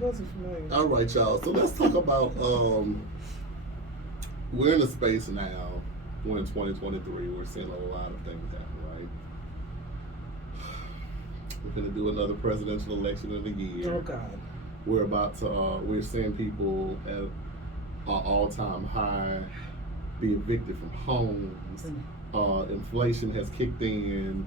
wasn't familiar. All right, y'all. So let's talk about. We're in a space now. We're in 2023. We're seeing a lot of things happen. Right. We're going to do another presidential election of the year. Oh God. We're about to. We're seeing people at an all-time high be evicted from homes. Inflation has kicked in.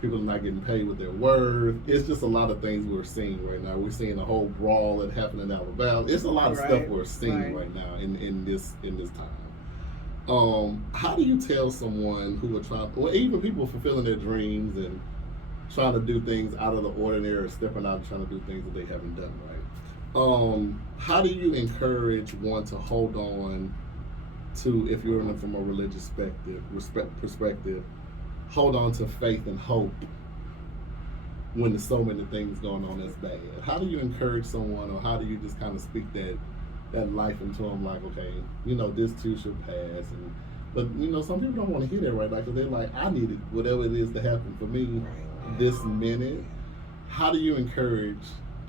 People are not getting paid what they're worth. It's just a lot of things we're seeing right now. We're seeing a whole brawl that happened in Alabama. It's a lot of stuff we're seeing right now in this time. How do you tell someone who are trying, or even people fulfilling their dreams and trying to do things out of the ordinary, or stepping out and trying to do things that they haven't done right? How do you encourage one to hold on to, if you're in it from a religious perspective, hold on to faith and hope when there's so many things going on that's bad? How do you encourage someone, or how do you just kind of speak that life into them, like, okay, this too shall pass? But some people don't want to hear that, right? Like, they're like, I needed whatever it is to happen for me this minute. How do you encourage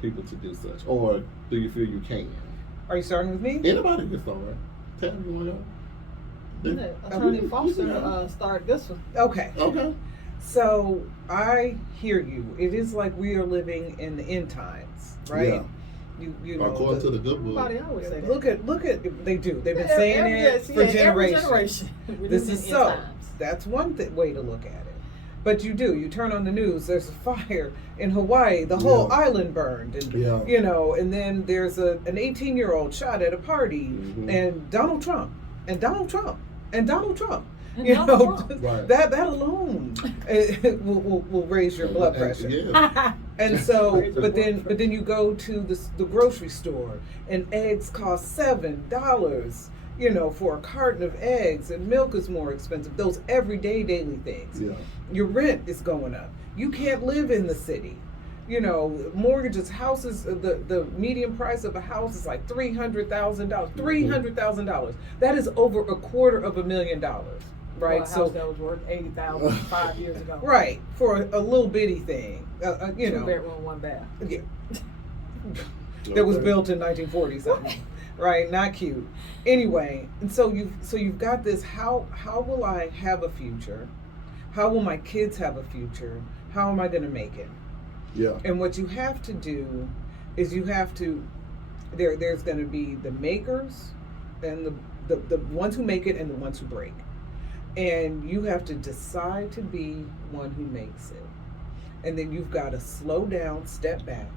people to do such, or do you feel you can? Are you starting with me? Anybody can start, right? Tell me, you want to go? Attorney Foster started this one. Okay. So I hear you. It is like we are living in the end times, right? Yeah. You know, according to the good book. Everybody always say that. Look at they do. They've been saying it for generations. This is so. That's one way to look at it. But you turn on the news, there's a fire in Hawaii, the whole island burned, and and then there's an 18-year-old shot at a party, and Donald Trump. That alone will raise your blood pressure. And so, but then you go to the grocery store, and eggs cost $7, for a carton of eggs, and milk is more expensive. Those everyday daily things. Yeah. Your rent is going up. You can't live in the city. Mortgages, houses, the median price of a house is like $300,000. $300,000. That is over $250,000, right? For a house that was worth $80,000 5 years ago. Right, for a little bitty thing. 2 bedroom, 1 bath. Yeah. That was built in 1940 something. Right, not cute. Anyway, and so you've got this. How will I have a future? How will my kids have a future? How am I going to make it? Yeah. And what you have to do is there's going to be the makers and the ones who make it and the ones who break. And you have to decide to be one who makes it. And then you've got to slow down, step back,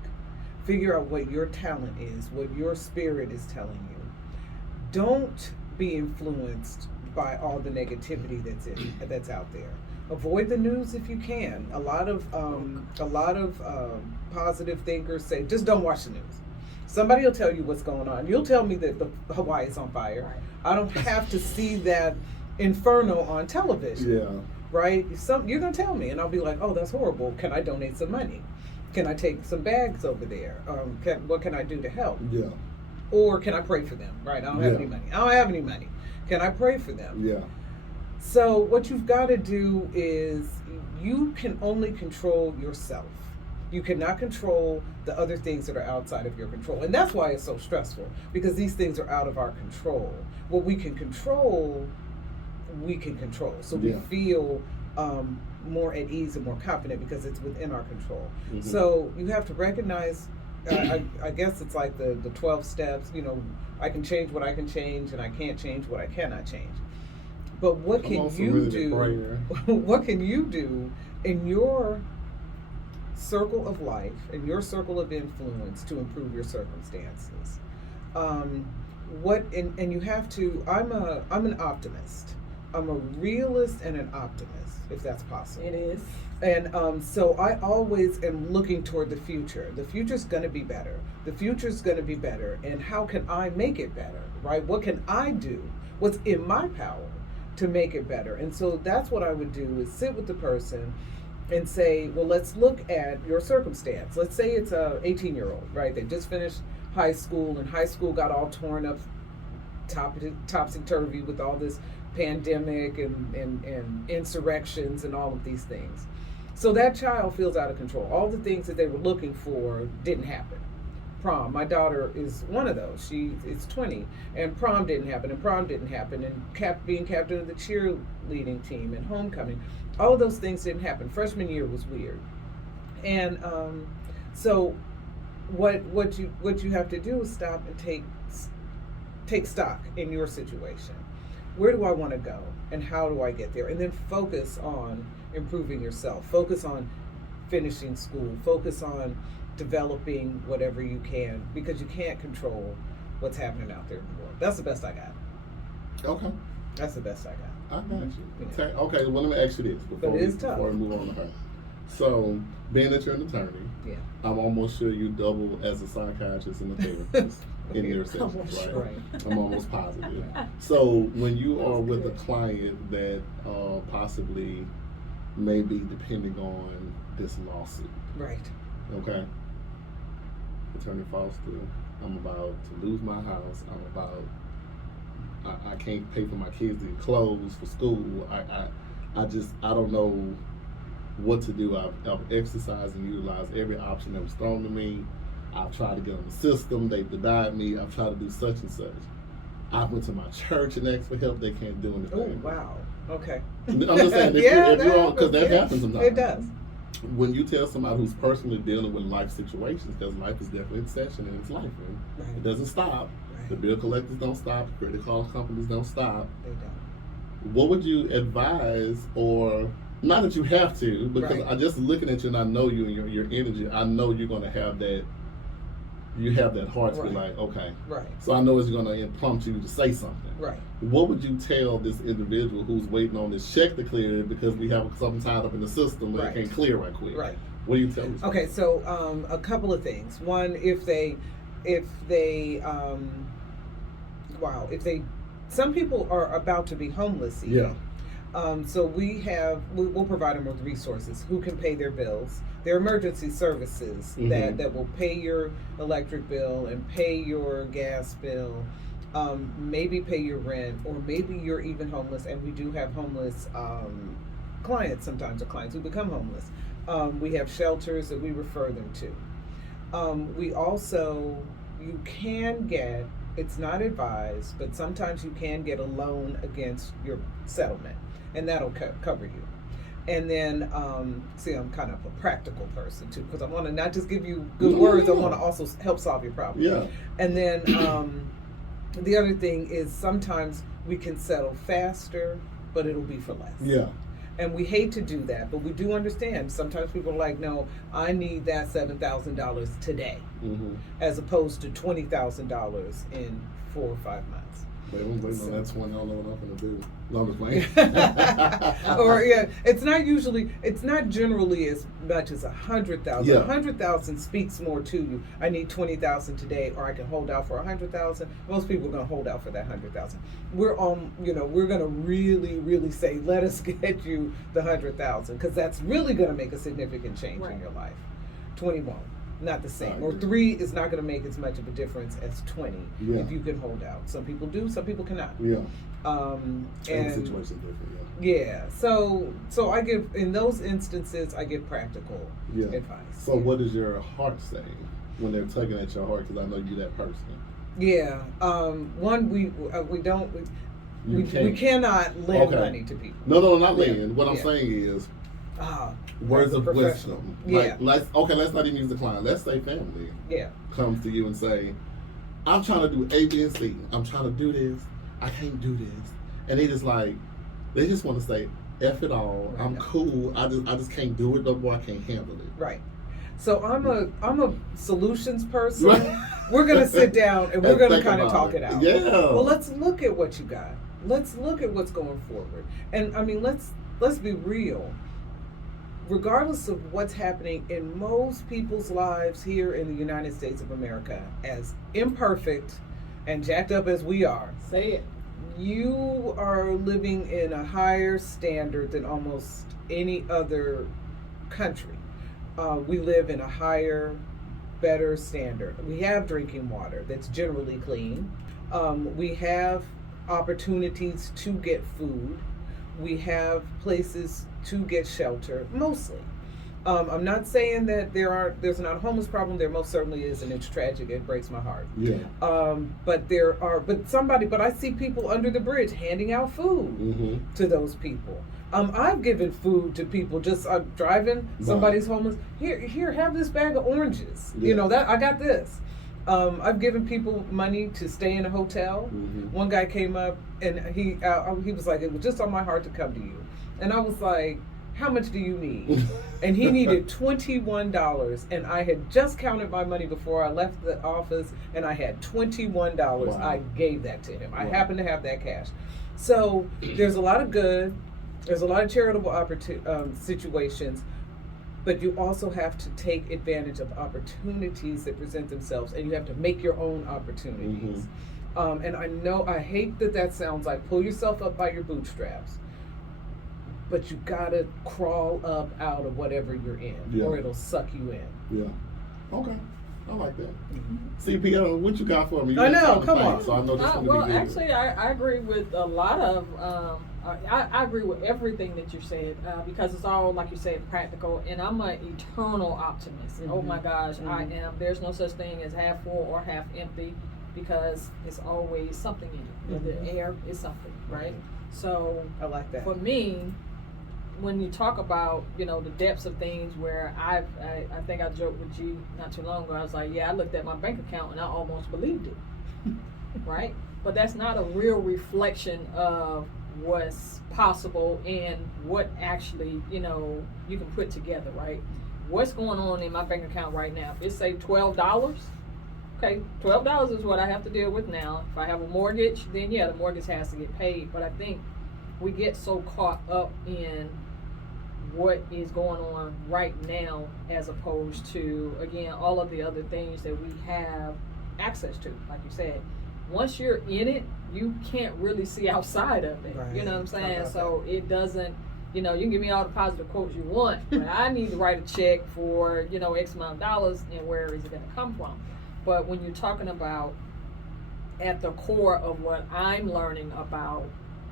figure out what your talent is, what your spirit is telling you. Don't be influenced by all the negativity that's out there. Avoid the news if you can. A lot of positive thinkers say, just don't watch the news. Somebody will tell you what's going on. You'll tell me that the Hawaii is on fire. Right. I don't have to see that inferno on television. Yeah. Right? You're gonna tell me, and I'll be like, oh, that's horrible. Can I donate some money? Can I take some bags over there? What can I do to help? Yeah. Or can I pray for them? Right? I don't have any money. Can I pray for them? Yeah. So what you've got to do is you can only control yourself. You cannot control the other things that are outside of your control. And that's why it's so stressful, because these things are out of our control. What we can control, we can control. So we feel more at ease and more confident because it's within our control. Mm-hmm. So you have to recognize, I guess it's like the 12 steps, I can change what I can change and I can't change what I cannot change. But what can you do? What can you do in your circle of life, in your circle of influence, to improve your circumstances? And you have to. I'm an optimist. I'm a realist and an optimist, if that's possible. It is. And so I always am looking toward the future. The future's going to be better. The future's going to be better. And how can I make it better? Right? What can I do? What's in my power to make it better? And so that's what I would do, is sit with the person and say, well, let's look at your circumstance. Let's say it's a 18-year-old, right? They just finished high school, and high school got all torn up, topsy-turvy with all this pandemic and insurrections and all of these things. So that child feels out of control. All the things that they were looking for didn't happen. prom. My daughter is one of those. She is 20, and prom didn't happen, and being captain of the cheerleading team and homecoming. All of those things didn't happen. Freshman year was weird, and so what you have to do is stop and take stock in your situation. Where do I want to go, and how do I get there? And then focus on improving yourself. Focus on finishing school. Focus on developing whatever you can, because you can't control what's happening out there in the world. That's the best I got. Okay. That's the best I got. I got you. Yeah. Okay, well, let me ask you this But it is tough. before we move on to her. So, being that you're an attorney, Yeah. I'm almost sure you double as a psychiatrist and a therapist in your sessions, right? Right. I'm almost positive. So, when you are with a client that possibly may be depending on this lawsuit, Right. okay? Attorney Foster, I'm about to lose my house. I can't pay for my kids to get clothes for school. I don't know what to do. I've exercised and utilized every option that was thrown to me. I've tried to get on the system. They've denied me. I've tried to do such and such. I went to my church and asked for help. They can't do anything. Oh, wow. Okay. I'm just saying, because that happens sometimes. It does. When you tell somebody who's personally dealing with life situations, because life is definitely in session and it's life, Right. it doesn't stop. Right. The bill collectors don't stop. The credit card companies don't stop. They don't. What would you advise, or not that you have to, because Right. I just looking at you and I know you and your energy, I know you're going to have that. You have that heart to be Right. like, okay. Right. So I know it's going to prompt you to say something. Right. What would you tell this individual who's waiting on this check to clear because we have something tied up in the system that Right. can't clear right quick? Right. What do you tell them? Okay, so a couple of things. One, if they, some people are about to be homeless even. Yeah. So we'll provide them with resources who can pay their bills. There are emergency services that will pay your electric bill and pay your gas bill, maybe pay your rent, or maybe you're even homeless, and we do have homeless clients sometimes, or clients who become homeless. We have shelters that we refer them to. We also, you can get, it's not advised, but sometimes you can get a loan against your settlement, and that'll cover you. And then, see, I'm kind of a practical person too, because I want to not just give you good words, I want to also help solve your problem. Yeah. And then the other thing is sometimes we can settle faster, but it'll be for less. Yeah. And we hate to do that, but we do understand. Sometimes people are like, no, I need that $7,000 today, as opposed to $20,000 in 4 or 5 months. But that's one I don't know what I'm gonna do. No, I'm just playing. Or it's not generally as much as 100,000. Yeah. 100,000 speaks more to you. I need 20,000 today, or I can hold out for 100,000. Most people are gonna hold out for that 100,000. We're gonna really, really say, let us get you the 100,000, because that's really gonna make a significant change in your life. 20 won't. Not the same. Or 3 is not going to make as much of a difference as 20 if you can hold out. Some people do, some people cannot. Yeah. And the situation's different. Yeah. So I give, in those instances, I give practical advice. So what does your heart say when they're tugging at your heart? Because I know you're that person. Yeah. One, we cannot lend money to people. No, not lend. What I'm saying is, words of wisdom. Yeah. Let's not even use the client. Let's say family comes to you and say, I'm trying to do A, B, and C. I'm trying to do this. I can't do this. And they just want to say, F it all. Right. I'm cool. I just can't do it no more. I can't handle it. Right. So I'm a solutions person. We're gonna sit down and we're gonna kind of talk it out. Yeah. Well, let's look at what you got. Let's look at what's going forward. And I mean, let's be real. Regardless of what's happening in most people's lives here in the United States of America, as imperfect and jacked up as we are, say it. You are living in a higher standard than almost any other country. We live in a higher, better standard. We have drinking water that's generally clean. We have opportunities to get food. We have places to get shelter, mostly. I'm not saying that there's not a homeless problem. There most certainly is, and it's tragic. It breaks my heart. Yeah. But I see people under the bridge handing out food to those people. I've given food to people. Just I'm driving, somebody's homeless. Here, have this bag of oranges. Yeah. You know that I got this. I've given people money to stay in a hotel. One guy came up and he was like, it was just on my heart to come to you, and I was like, how much do you need? And he needed $21, and I had just counted my money before I left the office, and I had $21. Wow. I gave that to him. I Wow. happen to have that cash. So there's a lot of good. There's a lot of charitable situations, but you also have to take advantage of opportunities that present themselves, and you have to make your own opportunities. And I hate that sounds like pull yourself up by your bootstraps, but you gotta crawl up out of whatever you're in, or it'll suck you in. Yeah. Okay. I like that. CP, what you got for me? I know, come on. So I know this Well, actually, I agree with a lot of. I agree with everything that you said because it's all, like you said, practical. And I'm an eternal optimist. Oh my gosh, I am. There's no such thing as half full or half empty because it's always something in it. The air is something, right? So I like that. For me, when you talk about, the depths of things where I think I joked with you not too long ago. I was like, I looked at my bank account and I almost believed it, right? But that's not a real reflection of what's possible and what actually, you can put together, right? What's going on in my bank account right now? If it's say $12, okay, $12 is what I have to deal with now. If I have a mortgage, then the mortgage has to get paid. But I think we get so caught up in what is going on right now as opposed to, again, all of the other things that we have access to. Like you said, once you're in it, you can't really see outside of it. Right. You know what I'm saying? So it doesn't, you can give me all the positive quotes you want, but I need to write a check for, X amount of dollars, and where is it going to come from? But when you're talking about at the core of what I'm learning about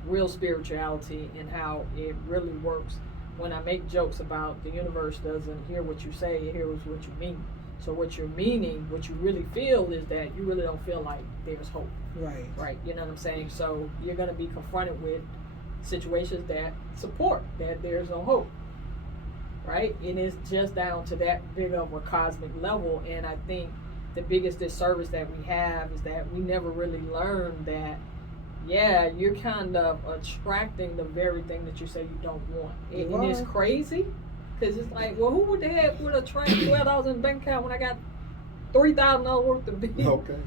real spirituality and how it really works, when I make jokes about the universe doesn't hear what you say, it hears what you mean. So what you're meaning, what you really feel is that you really don't feel like there's hope. Right. You know what I'm saying? So you're going to be confronted with situations that support that there's no hope. Right? And it's just down to that big of a cosmic level. And I think the biggest disservice that we have is that we never really learn that you're kind of attracting the very thing that you say you don't want. And it's crazy because it's like, well, who would the heck would attract $12 in the bank account when I got $3,000 worth of bills? Okay.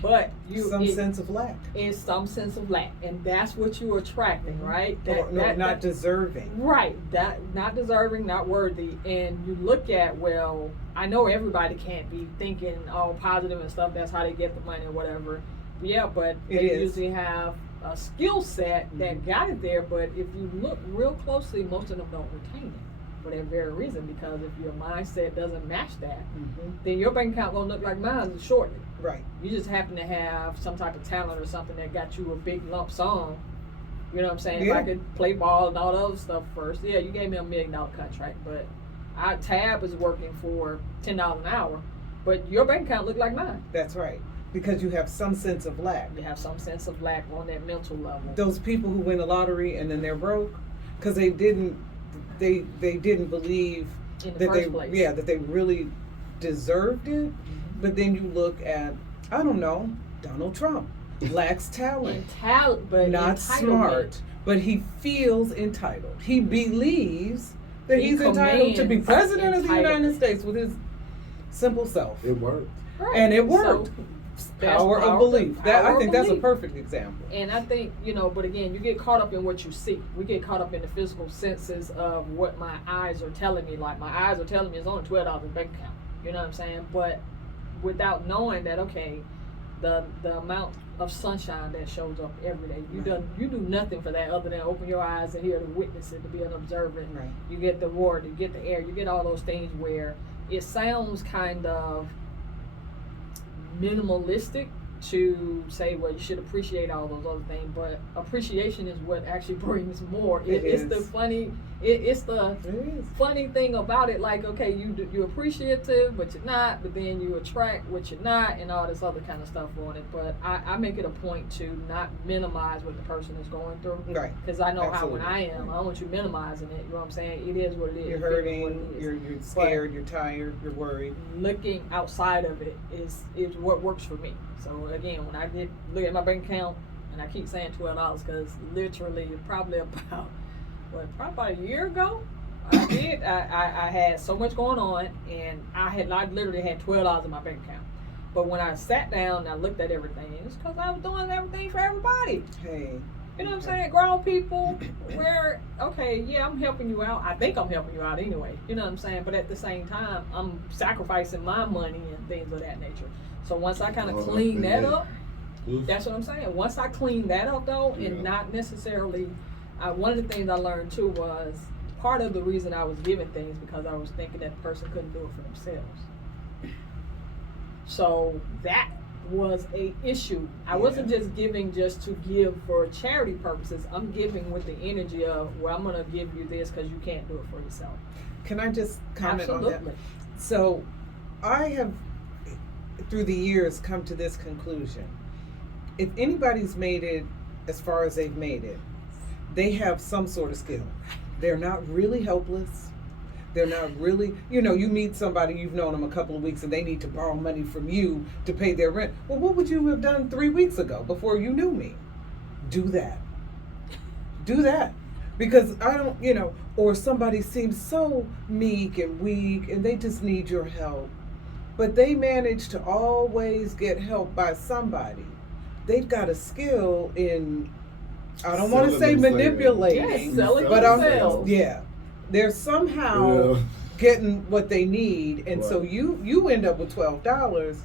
But sense of lack. It's some sense of lack, and that's what you're attracting, right? Not deserving. Right. That not deserving, not worthy. And you look at, well, I know everybody can't be thinking all positive and stuff. That's how they get the money or whatever. Yeah, but they usually have a skill set that got it there. But if you look real closely, most of them don't retain it for that very reason. Because if your mindset doesn't match that, then your bank account gonna look like mine shortly. Right. You just happen to have some type of talent or something that got you a big lump sum. You know what I'm saying? Yeah. If I could play ball and all the other stuff first, you gave me $1 million contract, but Tab is working for $10 an hour, but your bank account look like mine. That's right. Because you have some sense of lack. You have some sense of lack on that mental level. Those people who win the lottery and then they're broke because they didn't believe in the that first place. that they really deserved it. But then you look at, I don't know, Donald Trump lacks talent, but not smart, but he feels entitled. He believes that he's entitled to be president of the United States with his simple self. It worked. Right. And it worked. Power of belief. I think that's a belief. Perfect example. And I think, but again, you get caught up in what you see. We get caught up in the physical senses of what my eyes are telling me. Like, my eyes are telling me it's only $12 in the bank account. You know what I'm saying? But without knowing that, okay, the amount of sunshine that shows up every day, you do nothing for that other than open your eyes and hear to witness it, to be an observer. Right. You get the water, you get the air, you get all those things where it sounds kind of minimalistic to say, well, you should appreciate all those other things, but appreciation is what actually brings more. It's the funny. It's the funny thing about it. Like, okay, you're appreciative, but you're not. But then you attract what you're not, and all this other kind of stuff on it. But I make it a point to not minimize what the person is going through, Right. Because I know Absolutely. how when I am, I don't want you minimizing it. You know what I'm saying? It is what it is. You're It is hurting. what it is. You're scared. You're tired. You're worried. Looking outside of it is what works for me. So again, when I look at my bank account, and I keep saying $12 because literally probably about a year ago, I had so much going on, and I literally had $12 in my bank account. But when I sat down and I looked at everything, it's because I was doing everything for everybody. Hey. You know what I'm saying? Grown people, I'm helping you out. I think I'm helping you out anyway. You know what I'm saying? But at the same time, I'm sacrificing my money and things of that nature. So once I kind of clean that up, that's what I'm saying. Once I clean that up, though, and not necessarily, one of the things I learned too was part of the reason I was giving things because I was thinking that the person couldn't do it for themselves. So that was a issue. I wasn't just giving just to give for charity purposes. I'm giving with the energy of, well, I'm going to give you this because you can't do it for yourself. Can I just comment on Absolutely. that? So I have, through the years, come to this conclusion. If anybody's made it as far as they've made it, they have some sort of skill. They're not really helpless. They're not really, you meet somebody, you've known them a couple of weeks and they need to borrow money from you to pay their rent. Well, what would you have done 3 weeks ago before you knew me? Do that. Do that. Because I don't, or somebody seems so meek and weak and they just need your help. But they manage to always get help by somebody. They've got a skill in, I don't want to say manipulating, selling but themselves. they're somehow getting what they need, and so you end up with $12,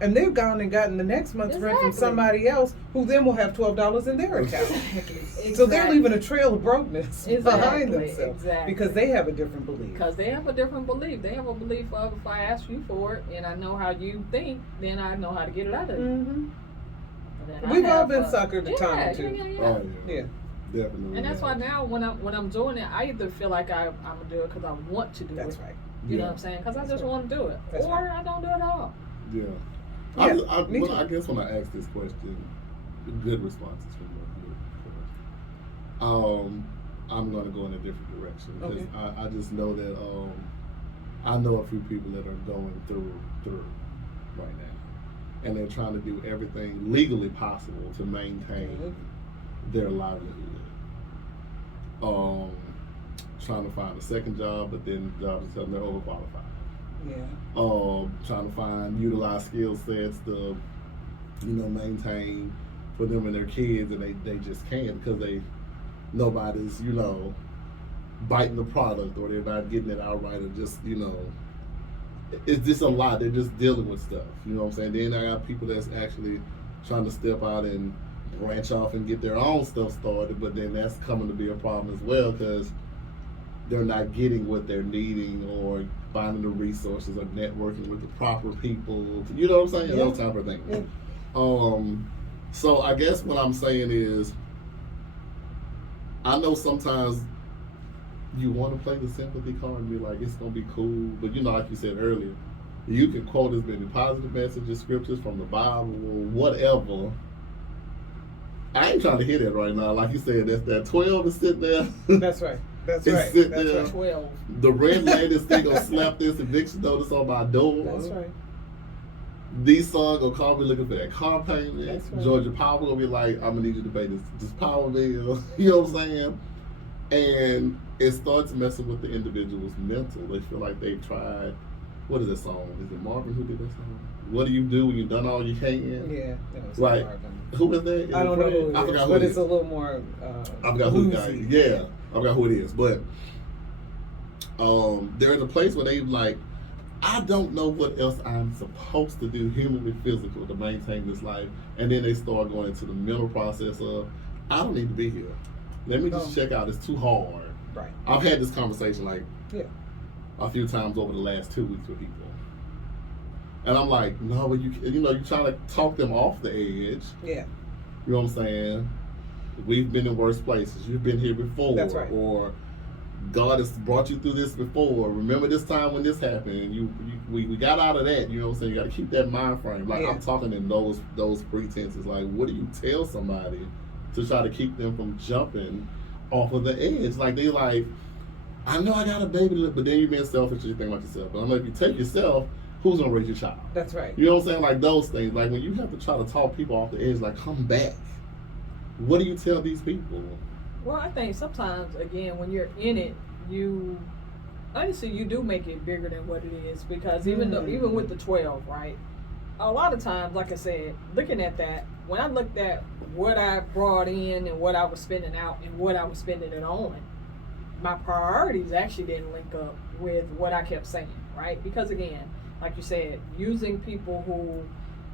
and they've gone and gotten the next month's rent from somebody else, who then will have $12 in their account. Exactly. So they're leaving a trail of brokenness behind themselves because they have a different belief. Because they have a different belief. They have a belief of, if I ask you for it and I know how you think, then I know how to get it out of you. Mm-hmm. We've all been suckered a time or two. Oh, Yeah. Definitely. And that's why now when I'm doing it, I either feel like I'm gonna do it because I want to do That's it. right. You know what I'm saying? Because I just want to do it, That's or I don't do it at all. Yeah. I guess when I ask this question, good responses from you, of course. I'm gonna go in a different direction because I just know that I know a few people that are going through right now, and they're trying to do everything legally possible to maintain their livelihood. Trying to find a second job, but then jobs are telling them they're overqualified. Yeah. Trying to utilize skill sets to, maintain for them and their kids, and they just can't because nobody's, biting the product, or they're not getting it outright, or just, it's just a lot. They're just dealing with stuff. You know what I'm saying? Then I got people that's actually trying to step out and branch off and get their own stuff started, but then that's coming to be a problem as well because they're not getting what they're needing or finding the resources or networking with the proper people. You know what I'm saying? Yeah. Those type of things. Yeah. So I guess what I'm saying is, I know sometimes you want to play the sympathy card and be like, it's going to be cool, but like you said earlier, you can quote as many positive messages, scriptures from the Bible, or whatever. I ain't trying to hear that right now. Like you said, that 12 is sitting there. That's right. That's It's right. sitting That's there. right. 12. The red lady still gonna slap this eviction notice on my door. That's right. These sons gonna call me looking for that car payment. That's right. Georgia Power gonna be like, I'm gonna need you to pay this power bill. You know what I'm saying? And it starts messing with the individual's mental. They feel like they've tried. What is that song? Is it Marvin who did that song? What do you do when you've done all you can? Yeah. That was Right. Marvin. Who is that? I don't know who I it forgot is, who but it it's is. a little more. I forgot who the guy bluesy. is. Yeah, I forgot who it is. But they're in a place where they like, I don't know what else I'm supposed to do, humanly, physical, to maintain this life. And then they start going into the mental process of, I don't need to be here. Let me just check out. It's too hard. Right. I've had this conversation Yeah. a few times over the last 2 weeks with people. And I'm like, no, but you try to talk them off the edge. Yeah. You know what I'm saying? We've been in worse places. You've been here before. That's right. Or God has brought you through this before. Remember this time when this happened? We got out of that. You know what I'm saying? You got to keep that mind frame. Like, I'm talking in those pretenses. Like, what do you tell somebody to try to keep them from jumping off of the edge? Like, they like, I know I got a baby, but then you're being selfish and you think about yourself. But I'm like, if you take yourself, who's gonna raise your child? That's right. You know what I'm saying? Like, those things. Like, when you have to try to talk people off the edge, like, come back. What do you tell these people? Well, I think sometimes, again, when you're in it, honestly, you do make it bigger than what it is, because even with the 12, right? A lot of times, like I said, looking at that, when I looked at what I brought in and what I was spending out and what I was spending it on, my priorities actually didn't link up with what I kept saying, right? Because again, like you said, using people who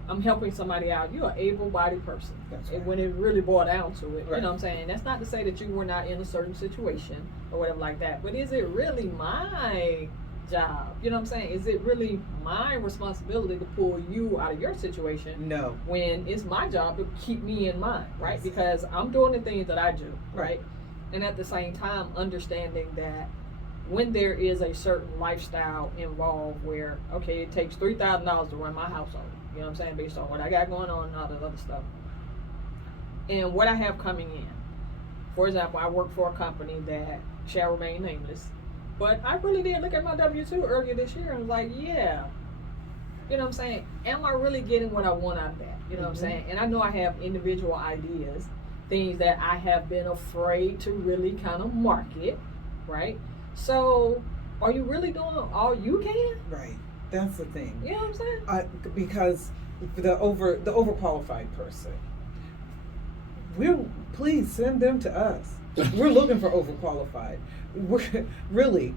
I'm helping somebody out, you're an able-bodied person. That's right. And when it really boiled down to it, Right. you know what I'm saying? That's not to say that you were not in a certain situation or whatever like that, but is it really my job? You know what I'm saying? Is it really my responsibility to pull you out of your situation? No. When it's my job to keep me in mind, right? Because I'm doing the things that I do, right? And at the same time, understanding that when there is a certain lifestyle involved where, okay, it takes $3,000 to run my household, you know what I'm saying, based on what I got going on and all that other stuff, and what I have coming in. For example, I work for a company that shall remain nameless, but I really did look at my W-2 earlier this year and was like, yeah, you know what I'm saying, am I really getting what I want out of that? You know what I'm saying? And I know I have individual ideas, things that I have been afraid to really kind of market, right? So, are you really doing all you can? Right. That's the thing. You know what I'm saying? Because the overqualified person, please send them to us. We're looking for overqualified. Really.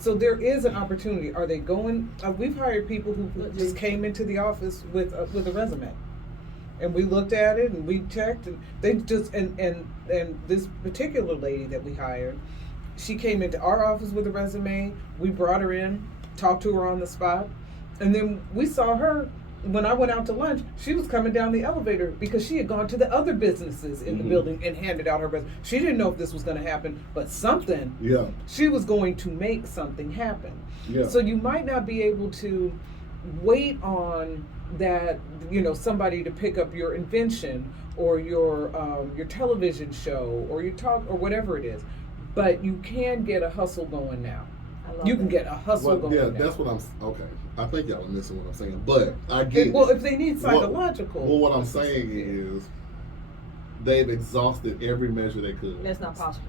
So there is an opportunity. Are they going? We've hired people who just came into the office with a resume, and we looked at it and we checked, and they just and this particular lady that we hired, she came into our office with a resume. We brought her in, talked to her on the spot, and then we saw her when I went out to lunch. She was coming down the elevator because she had gone to the other businesses in the building and handed out her resume. She didn't know if this was going to happen, but something. Yeah. She was going to make something happen. Yeah. So you might not be able to wait on that, somebody to pick up your invention or your television show or your talk or whatever it is. But you can get a hustle going now. You can get a hustle going now. Yeah, that's what okay. I think y'all are missing what I'm saying, but I get it. Well, if they need psychological. Well, what I'm saying is they've exhausted every measure they could. That's not possible.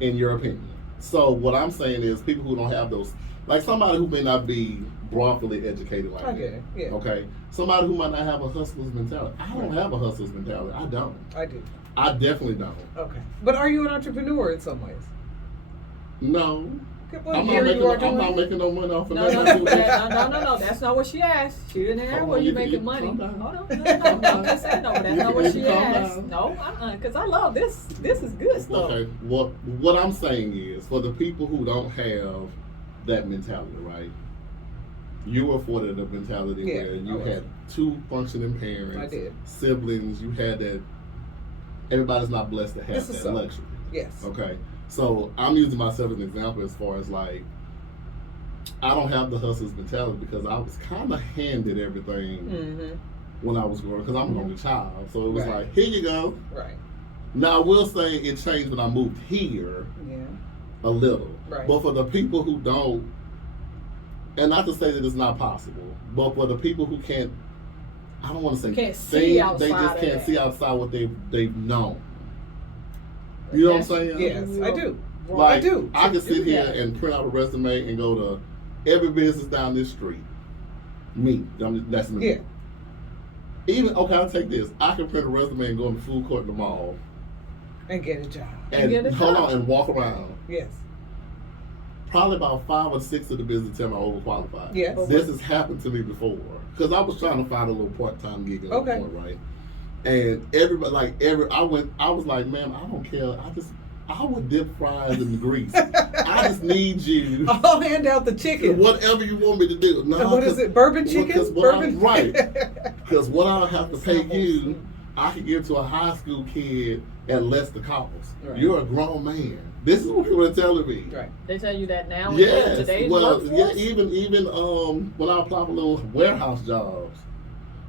In your opinion. So what I'm saying is people who don't have those, like somebody who may not be broadly educated like that. Okay, yeah. Okay? Somebody who might not have a hustler's mentality. I don't have a hustler's mentality. I don't. I do. I definitely don't. Okay. But are you an entrepreneur in some ways? No. Well, I'm not making no money off of No. That's not what she asked. She didn't ask where you making money. Calm down. Hold on. No, I'm just saying no, but that's not what she calm asked. down. No, because I love this. This is good stuff. Okay. What I'm saying is, for the people who don't have that mentality, right? You were afforded a mentality where you had two functioning parents, I did. siblings. You had that. Everybody's not blessed to have that luxury. Yes. Okay. So I'm using myself as an example as far as like, I don't have the hustler's mentality because I was kind of handed everything when I was growing, because I'm an only child. So it was like, here you go. Right. Now I will say it changed when I moved here a little. Right. But for the people who don't, and not to say that it's not possible, but for the people who can't, I don't want to say can't see outside they just of can't that. see outside what they've known. You know what I'm saying? Yes, I do. Like, I do. I can sit here and print out a resume and go to every business down this street. That's me. Yeah. Even, okay, I'll take this. I can print a resume and go in the food court in the mall. And get a job. And get a hold job. on, and walk around. Yes. Probably about 5 or 6 of the business tell me I'm overqualified. Yes. This has happened to me before. Because I was trying to find a little part-time gig at one point, right? And everybody, I was like, man, I don't care. I would dip fries in the grease. I just need you. I'll hand out the chicken. Whatever you want me to do. No, and what is it? Bourbon chicken? Bourbon? Right. Because what I'll have to pay you, Mm. I can give to a high school kid at less the cost. Right. You're a grown man. This is what people are telling me. Right. They tell you that now in Yes. today's Well, workforce? yeah, even when I apply for little warehouse jobs,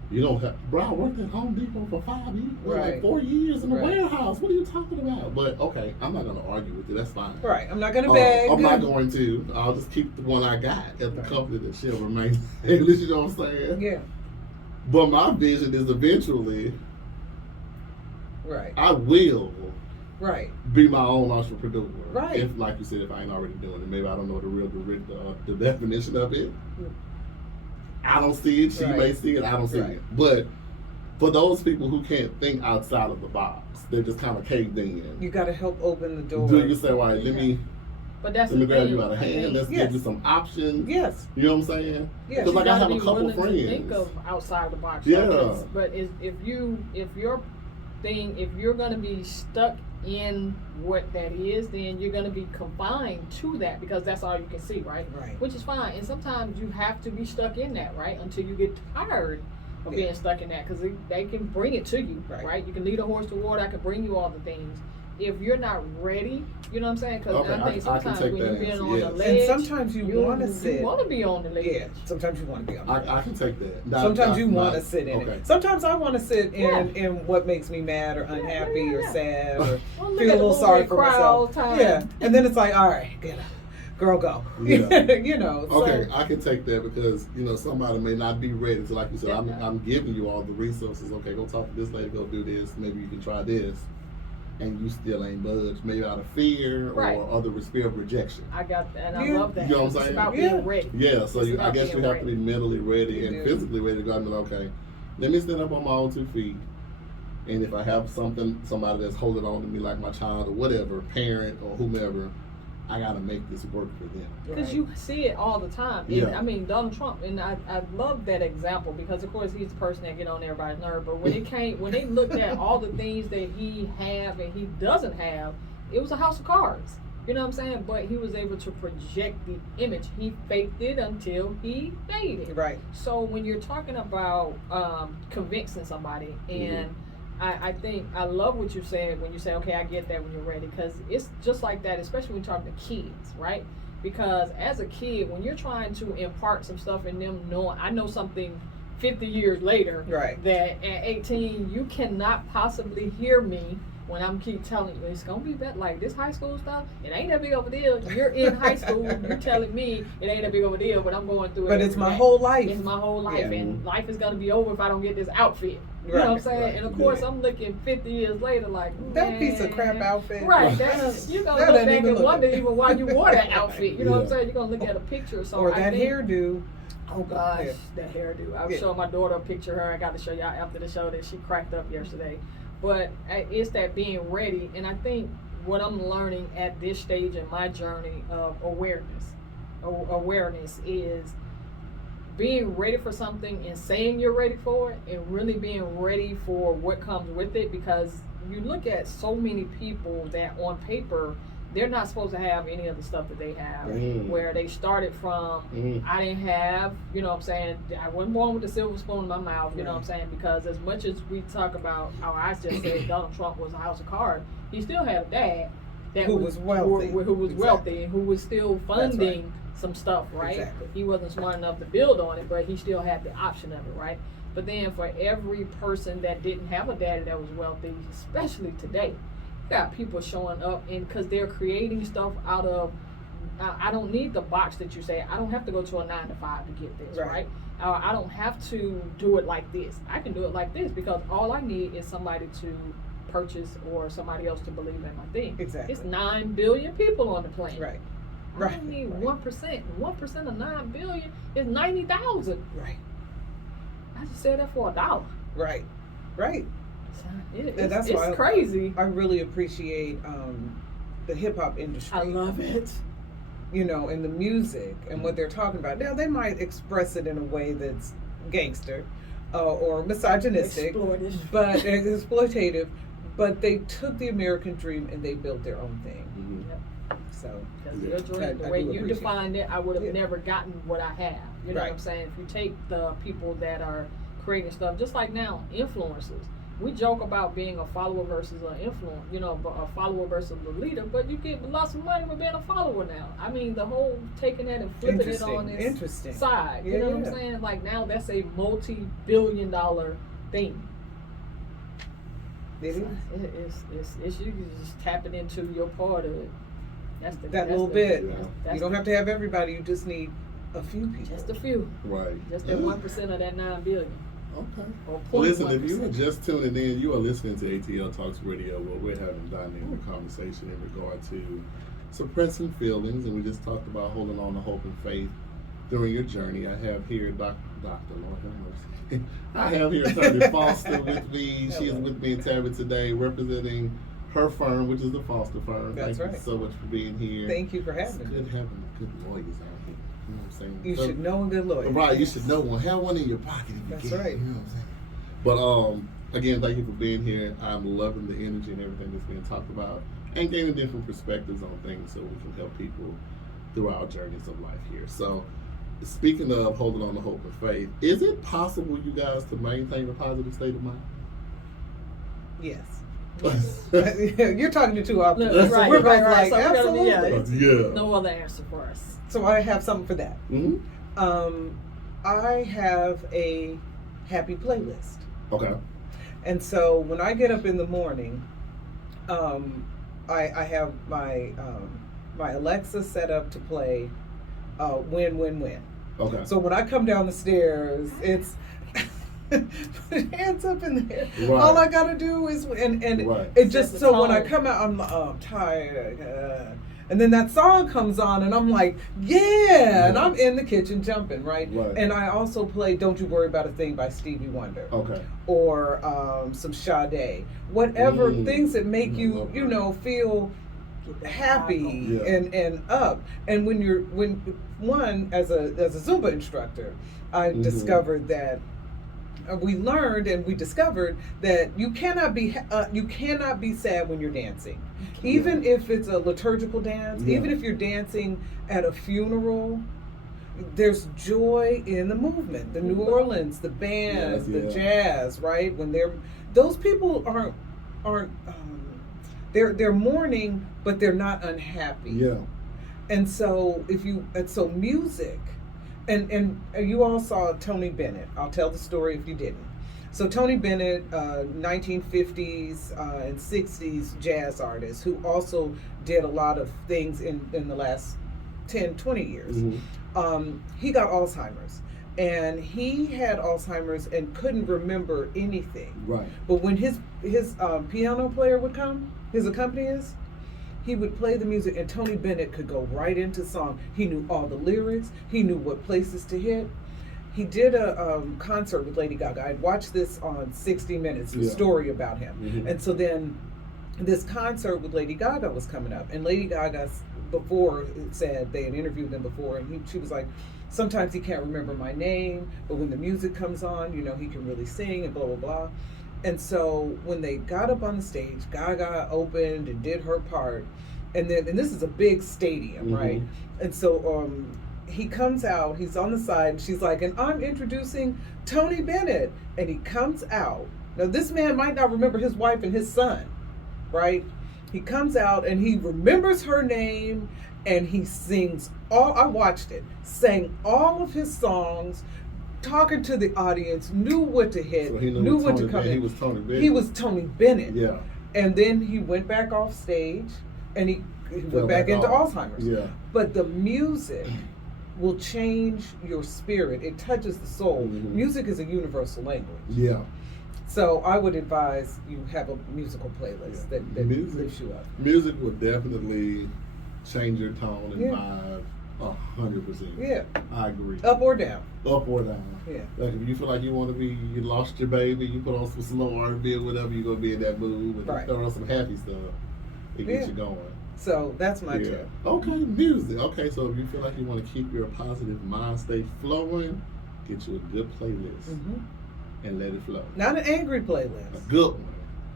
you don't have. Bro, I worked at Home Depot for 5 years, Right. like 4 years in a Right. warehouse. What are you talking about? But okay, I'm not going to argue with you. That's fine. Right. I'm not going to beg. I'm not going to. I'll just keep the one I got at the Right. company that shall remain. At least you know what I'm saying. Yeah. But my vision is eventually Right. I will Right. be my own entrepreneur. Right. If, like you said, if I ain't already doing it, maybe I don't know the definition of it. I don't see it. She Right. may see it. I don't see Right. it. But for those people who can't think outside of the box, they're just kind of caved in. You got to help open the door. Do you say, all right, let me But that's grab the thing. you out of hand. Let's Yes. give you some options. Yes. You know what I'm saying? Yes. Because like You I gotta have a be couple willing to friends. think of outside the box. Yeah. But if you're gonna be stuck in what that is, then you're gonna be confined to that because that's all you can see, right? Right. Which is fine. And sometimes you have to be stuck in that, right? Until you get tired of Yeah. being stuck in that, because they can bring it to you, Right. right? You can lead a horse to water. I can bring you all the things. If you're not ready, you know what I'm saying? Because Okay, I think I can sometimes take when that you're being answer, on yes. the ledge, And sometimes you want to sit. You want to be on the ledge. Yeah. Sometimes you want to be on the ledge. I can take that. Sometimes you want to sit in okay. it. Sometimes I want to sit in Yeah. what makes me mad or unhappy or yeah. sad or Well, look feel at a the little movie sorry and for cry all myself. the time. Yeah, and then it's like, all right, get up, girl, go. Yeah. You know. Okay, So, I can take that because somebody may not be ready. So like you said, Yeah. I'm giving you all the resources. Okay, go talk to this lady, go do this. Maybe you can try this, and you still ain't budged. Maybe out of fear Right. or other fear of rejection. I got that, and I Yeah. love that. You know what I'm It's saying? about Yeah. being ready. Yeah, so It's I about guess you being have to be mentally ready You and do. physically ready to go. I mean, okay, let me stand up on my own 2 feet. And if I have somebody that's holding on to me like my child or whatever, parent or whomever, I gotta make this work for them. Because Right. you see it all the time. And, Yeah. I mean, Donald Trump, and I love that example because, of course, he's the person that get on everybody's nerve. But when they looked at all the things that he have and he doesn't have, it was a house of cards. You know what I'm saying? But he was able to project the image. He faked it until he made it. right. So when you're talking about convincing somebody, and I think I love what you said when you say, okay, I get that when you're ready, because it's just like that, especially when you're talking to kids, right? Because as a kid, when you're trying to impart some stuff in them, knowing I know something 50 years later, Right. that at 18 you cannot possibly hear me when I'm keep telling you it's gonna be better. Like this high school stuff, it ain't that big of a deal. You're in high school, you're telling me it ain't that big of a deal, but I'm going through it. But it's every my day. whole life. It's my whole life, Yeah. and life is gonna be over if I don't get this outfit. You know what I'm Right, saying? right, And of course, yeah. I'm looking 50 years later, like That piece of crap man. outfit. Right, that's, you're gonna That look ain't back even and look wonder good. even why you wore that outfit. You know what I'm Yeah. saying? You're gonna look at a picture or something. Or that hairdo. Oh gosh, Yeah. that hairdo. I Yeah. showed my daughter a picture of her. I got to show y'all after the show that she cracked up yesterday. But it's that being ready, and I think what I'm learning at this stage in my journey of awareness is being ready for something and saying you're ready for it, and really being ready for what comes with it. Because you look at so many people that on paper they're not supposed to have any of the stuff that they have, where they started from. I didn't have, you know what I'm saying, I wasn't born with a silver spoon in my mouth, you know what I'm saying, because as much as we talk about how I just said Donald Trump was a house of cards, he still had a dad that Who was wealthy. who was Exactly. wealthy and who was still funding right. some stuff, right? Exactly. He wasn't smart enough to build on it, but he still had the option of it, right? But then for every person that didn't have a daddy that was wealthy, especially today, you got people showing up, and because they're creating stuff out of, I don't need the box that you say. I don't have to go to a 9 to 5 to get this, Right. right? I don't have to do it like this. I can do it like this because all I need is somebody to purchase or somebody else to believe in my thing. Exactly. It's 9 billion people on the planet. Right. I Right. don't need Right. 1%. 1% of 9 billion is 90,000. Right. I just said that for $1. Right. Right. It's, that's it's why crazy. I really appreciate the hip hop industry. I love it. You know, and the music and what they're talking about. Now they might express it in a way that's gangster or misogynistic, Exploitive. but exploitative. but they took the American dream and they built their own thing. Mm-hmm. Yep. So Because Yeah. your dream, the I way do you appreciate defined it, I would have Yeah. never gotten what I have. You know what I'm Right. saying? If you take the people that are creating stuff, just like now, influencers. We joke about being a follower versus an influence, a follower versus a leader, but you get lots of money with being a follower now. I mean, the whole taking that and flipping it on Interesting. its side. Yeah, You know what yeah. I'm saying? Like now that's a multi-billion-dollar thing. It is. It's you just tapping into your part of it. That little bit. Yeah. That's You don't have to have everybody. You just need a few people. just a few. Right. Just that 1% of that 9 billion. Okay. Or Well, listen, if 0.1%. you are just tuning in, you are listening to ATL Talks Radio, where we're having a dynamic conversation in regard to suppressing feelings, and we just talked about holding on to hope and faith during your journey. I have here Dr. Lord have mercy. I have here Attorney Foster with me. She is with me in Tabby today, representing her firm, which is the Foster firm. That's Thank right. you so much for being here. Thank you for It's having me. good having good lawyers out here. You know what I'm saying? You So- should know a good lawyer. Right, you should know one. Have one in your pocket if you That's can. right. You know what I'm saying? But again, thank you for being here. I'm loving the energy and everything that's being talked about, and gaining different perspectives on things so we can help people through our journeys of life here. So, speaking of holding on to hope and faith, is it possible, you guys, to maintain a positive state of mind? Yes. You're talking to two options. Look, So right, we're both right, right. like, So we're gonna be- absolutely. yeah, Yeah. No other answer for us. So I have something for that. Mm-hmm. I have a happy playlist. Okay. And so when I get up in the morning, I have my my Alexa set up to play Win, Win, Win. Okay. So when I come down the stairs, it's put hands up in the air. Right. All I gotta do is and Right. it just Set the so when I tone. come out, I'm tired, and then that song comes on, and I'm like, yeah, and Yeah. I'm in the kitchen jumping, right? Right. And I also play "Don't You Worry About a Thing" by Stevie Wonder, Okay. or some Sade, whatever things that make I you love you that. know feel happy Yeah. and up. And when as a Zumba instructor, I Mhm. discovered that we learned and we discovered that you cannot be sad when you're dancing, even if it's a liturgical dance, Yeah. even if you're dancing at a funeral. There's joy in the movement, the New Orleans, the bands, Yes, the yeah. jazz, right? When those people aren't they're mourning, but they're not unhappy. Yeah. And so so music, and you all saw Tony Bennett. I'll tell the story if you didn't. So Tony Bennett, 1950s and 60s jazz artist who also did a lot of things in the last 10, 20 years. Mm-hmm. He got Alzheimer's, and he had Alzheimer's and couldn't remember anything. Right. But when his piano player would come, his accompanist, he would play the music, and Tony Bennett could go right into song. He knew all the lyrics. He knew what places to hit. He did a concert with Lady Gaga. I watched this on 60 Minutes, the Yeah. story about him. Mhm. And so then this concert with Lady Gaga was coming up, and Lady Gaga before said they had interviewed them before, and she was like, sometimes he can't remember my name, but when the music comes on, he can really sing and blah blah blah. And so when they got up on the stage, Gaga opened and did her part, and this is a big stadium, Mhm. right? And so he comes out, he's on the side, and she's like, and I'm introducing Tony Bennett, and he comes out. Now this man might not remember his wife and his son, right? He comes out and he remembers her name, and he sings I watched it, sang all of his songs, talking to the audience, knew what to hit, So he knew knew what to Tony come Bennett. in. He was Tony Bennett. He was Tony Bennett. Yeah. And then he went back off stage, and he Fell went back back into off. Alzheimer's. Yeah. But the music will change your spirit. It touches the soul. Mhm. Music is a universal language. Yeah. So I would advise you have a musical playlist Yeah. that Music. lifts you up. Music will definitely change your tone and Yeah. vibe 100%. Yeah, I agree. up or down. Up or down. Yeah. Like if you feel like you lost your baby, you put on some slow R&B or whatever, you're gonna be in that mood. But Right. throw on some happy stuff, it gets Yeah. you going. So that's my tip. Okay, music. Okay, so if you feel like you want to keep your positive mind state flowing, get you a good playlist Hmm. and let it flow. Not an angry A playlist. good one.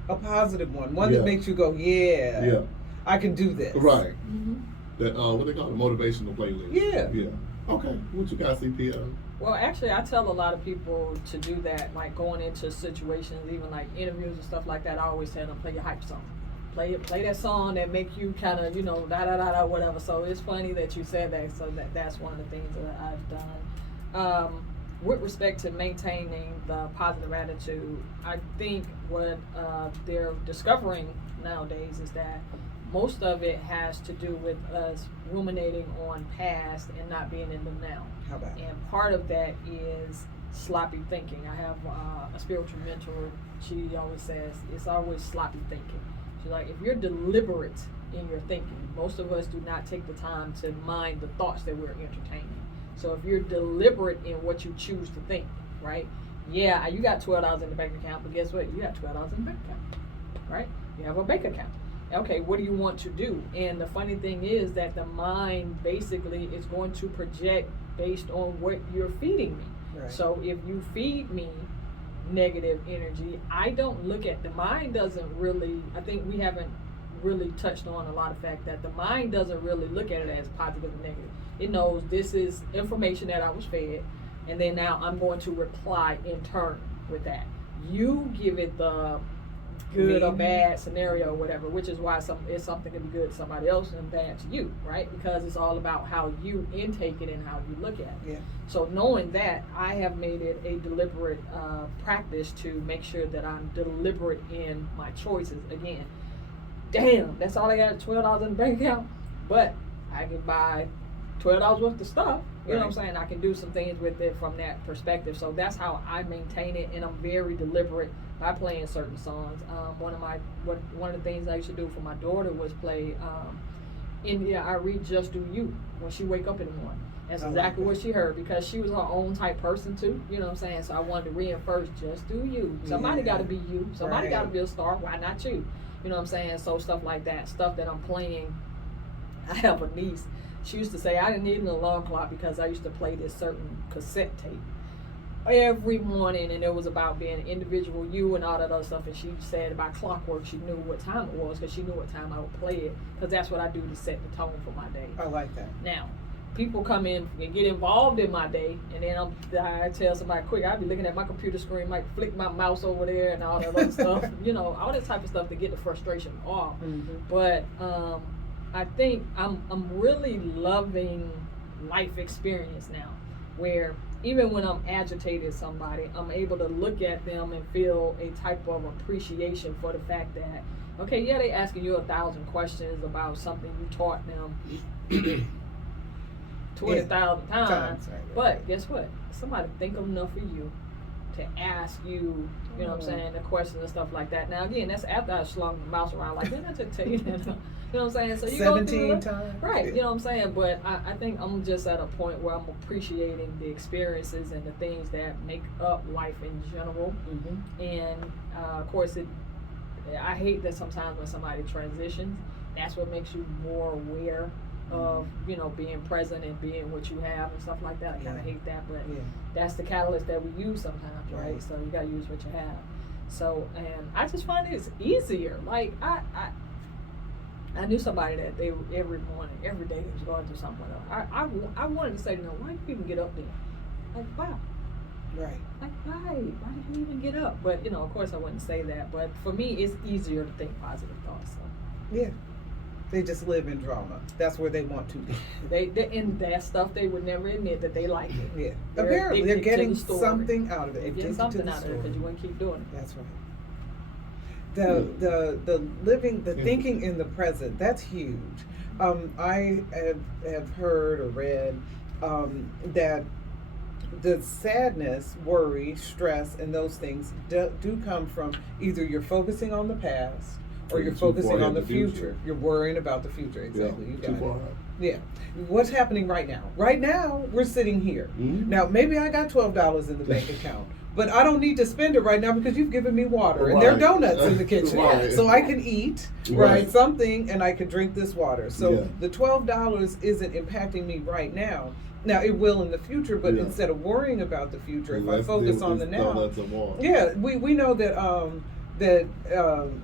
A positive one Yeah. that makes you go, Yeah. I can do this. Right. Mm-hmm. That what they call it, motivational playlist. Yeah. Yeah. Okay. What you got, CPL? Well, actually, I tell a lot of people to do that, like going into situations, even like interviews and stuff like that. I always tell them, play your hype song. Play that song that make you kind of, you know, da da da da whatever. So it's funny that you said that. So that's one of the things that I've done. With respect to maintaining the positive attitude, I think what they're discovering nowadays is that most of it has to do with us ruminating on past and not being in the now. How about it? And part of that is sloppy thinking. I have a spiritual mentor. She always says it's always sloppy thinking. She's like, if you're deliberate in your thinking, most of us do not take the time to mind the thoughts that we're entertaining. So if you're deliberate in what you choose to think, right? Yeah, you got $12 in the bank account, but guess what? You got $12 in the bank account, right? You have a bank account. Okay, what do you want to do? And the funny thing is that the mind basically is going to project based on what you're feeding me. Right. So if you feed me negative energy, I don't look at the mind doesn't really, I think we haven't really touched on a lot of fact that the mind doesn't really look at it as positive and negative. It knows this is information that I was fed, and then now I'm going to reply in turn with that. You give it the good or bad scenario or whatever, which is why it's something to be good to somebody else and bad to you, right? Because it's all about how you intake it and how you look at it. Yeah. So knowing that, I have made it a deliberate practice to make sure that I'm deliberate in my choices. Again, damn, that's all I got, $12 in the bank account, but I can buy $12 worth of stuff. You know what I'm saying? I can do some things with it from that perspective. So that's how I maintain it, and I'm very deliberate by playing certain songs. One of the things I used to do for my daughter was play India, I read Just Do You when she wake up in the morning. That's exactly what she heard, because she was her own type person too. You know what I'm saying? So I wanted to reinforce just do you. Somebody got to be you. Somebody got to be a star. Why not you? You know what I'm saying? So stuff like that, stuff that I'm playing. I have a niece. She used to say I didn't need an alarm clock because I used to play this certain cassette tape every morning, and it was about being an individual you and all that other stuff. And she said by clockwork she knew what time it was because she knew what time I would play it, because that's what I do to set the tone for my day. I like that. Now, people come in and get involved in my day, and then I tell somebody quick, I'll be looking at my computer screen, might flick my mouse over there and all that other stuff, you know, all that type of stuff to get the frustration off. Mm-hmm. But I think I'm really loving life experience now, where even when I'm agitated somebody, I'm able to look at them and feel a type of appreciation for the fact that, okay, yeah, they asking you 1,000 questions about something you taught them 20,000 times, right. but guess what? Somebody think enough of you to ask you, you know what I'm saying, the questions and stuff like that. Now again, that's after I slung the mouse around like, didn't I just tell you that? You know what I'm saying? So you 17 go through times. right, Yeah. you know what I'm saying? But I think I'm just at a point where I'm appreciating the experiences and the things that make up life in general. Mm-hmm. And of course, I hate that sometimes when somebody transitions, that's what makes you more aware of, you know, being present and being what you have and stuff like that. I kind of hate that, but that's the catalyst that we use sometimes, right? So you got to use what you have. So, and I just find it's easier. Like I knew somebody that they every morning, every day they was going through something. I wanted to say to them, why did you even get up there? Like, why? Right. Like, why? Why did you even get up? But, you know, of course I wouldn't say that. But for me, it's easier to think positive thoughts. So. Yeah. They just live in drama. That's where they want to be. They and that stuff they would never admit that they like it. Yeah. They're Apparently they're addicted to getting the story. something out of it. They're getting Addicted something to the out of it story. because you wouldn't keep doing it. That's right. The living, the thinking in the present, that's huge. I have heard or read that the sadness, worry, stress, and those things do come from either you're focusing on the past or you're focusing on the future. You're worrying about the future. Exactly. Yeah, you got too it. far out. Yeah. What's happening right now? Right now, we're sitting here. Mm-hmm. Now, maybe I got $12 in the bank account, but I don't need to spend it right now because you've given me water and there are donuts in the kitchen. Right. So I can eat, something, and I can drink this water. So the $12 isn't impacting me right now. Now, it will in the future, but instead of worrying about the future, if I focus on the now. We know that that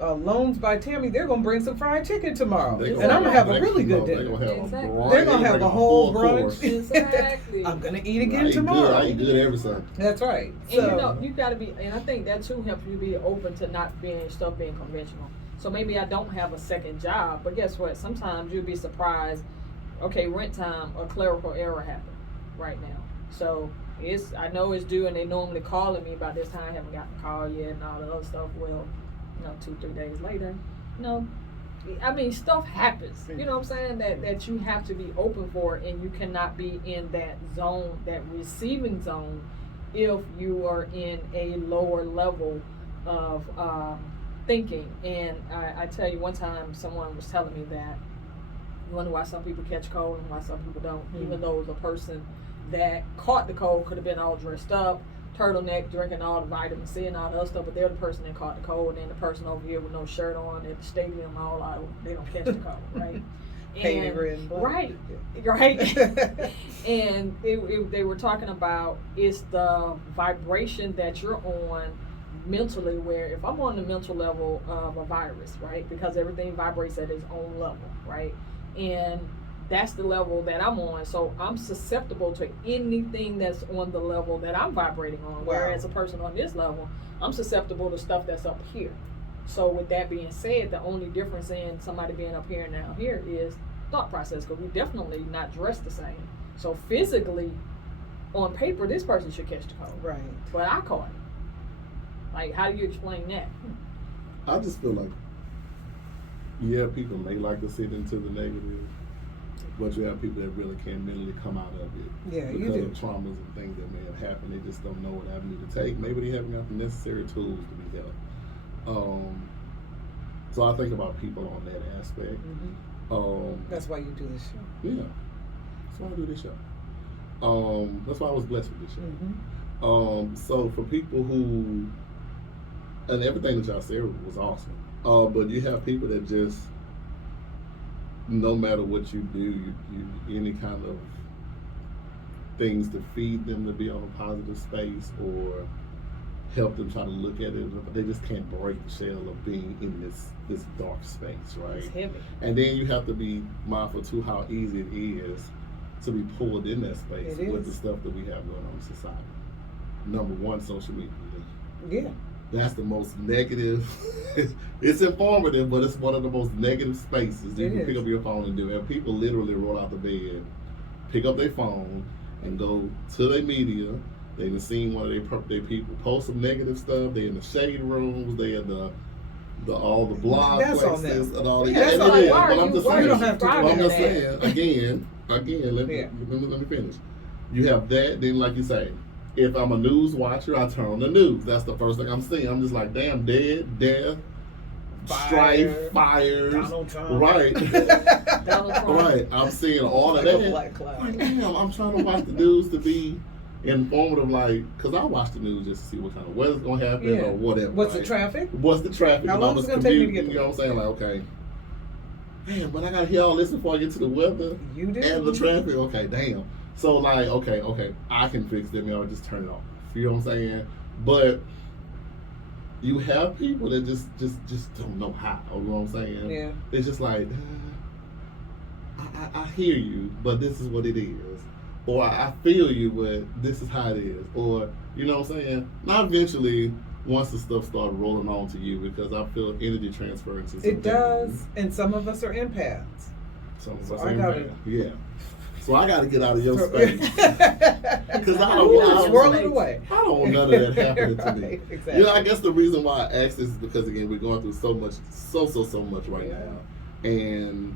Loans by Tammy, they're gonna bring some fried chicken tomorrow, They and I'm gonna have a really good They're dinner. gonna have Exactly. They're gonna have a whole brunch. Exactly. I'm gonna eat again I eat tomorrow. Good. I eat good every Sunday. That's right. And So, you know, you gotta be, and I think that too helps you be open to not being conventional. So maybe I don't have a second job, but guess what? Sometimes you'll be surprised. Okay, rent time, a clerical error happened right now. So I know it's due, and they normally calling me about this time. I haven't gotten a call yet, and all the other stuff. Well, 2-3 days later, I mean, stuff happens. You know what I'm saying? That you have to be open for, and you cannot be in that zone, that receiving zone, if you are in a lower level of thinking. And I tell you, one time someone was telling me that you wonder why some people catch cold and why some people don't, even though the person that caught the cold could have been all dressed up, turtleneck, drinking all the vitamin C and all the other stuff, but they're the person that caught the cold, and then the person over here with no shirt on at the stadium, all out, they don't catch the cold, right? painted red and black. Right. And they were talking about it's the vibration that you're on mentally, where if I'm on the mental level of a virus, right, because everything vibrates at its own level, right, and that's the level that I'm on, so I'm susceptible to anything that's on the level that I'm vibrating on. Whereas a person on this level, I'm susceptible to stuff that's up here. So with that being said, the only difference in somebody being up here and down here is thought process, because we definitely not dressed the same. So physically, on paper, this person should catch the cold, Right. but I caught it. Like, how do you explain that? I just feel like, people may like to sit into the negative, but you have people that really can't mentally come out of it. Yeah, you because do. of traumas and things that may have happened. They just don't know what avenue to take. Maybe they haven't got the necessary tools to be helped. So I think about people on that aspect. That's why you do this show. Yeah, that's why I do this show. That's why I was blessed with this show. So for people who, and everything that y'all said was awesome. But you have people that just, no matter what you do, you any kind of things to feed them to be on a positive space or help them try to look at it, but they just can't break the shell of being in this dark space, right? It's heavy. And then you have to be mindful too how easy it is to be pulled in that space with the stuff that we have going on in society. Number one, social media. Yeah. That's the most negative. It's informative, but it's one of the most negative spaces you can pick up your phone and do. And people literally roll out the bed, pick up their phone, and go to their media. They've seen one of their people post some negative stuff. They're in the shade rooms. They're in all the blog places and all that. Yeah, and that's it is. all But I'm just saying. You don't have to do I'm just that. saying again. Let me finish. You have that. Then, like you say, if I'm a news watcher, I turn on the news. That's the first thing I'm seeing. I'm just like, damn, death, strife, fires. Donald Trump. Right. Donald Trump. Right. I'm seeing all of Like a that. black cloud. Like, damn, I'm trying to watch the news to be informative, because I watch the news just to see what kind of weather's going to happen or whatever. What's right? the traffic? What's the traffic? How long is it going to take me to get You know what I'm saying? Like, okay. Damn, but I got to hear all this before I get to the weather. You do. And the traffic. Okay, damn. So, like, okay, I can fix them. I'll just turn it off. You know what I'm saying? But you have people that just don't know how. You know what I'm saying? Yeah. It's just like, I hear you, but this is what it is. Or I feel you, but this is how it is. Or, you know what I'm saying? Now, eventually, once the stuff starts rolling on to you, because I feel energy transference is It does, and some of us are empaths. So I gotta, yeah. So I got to get out of your space. Because I Ooh, don't swirl it away. I don't want none of that happening to me. Right, exactly. You know, I guess the reason why I asked this is because, again, we're going through so much right now. And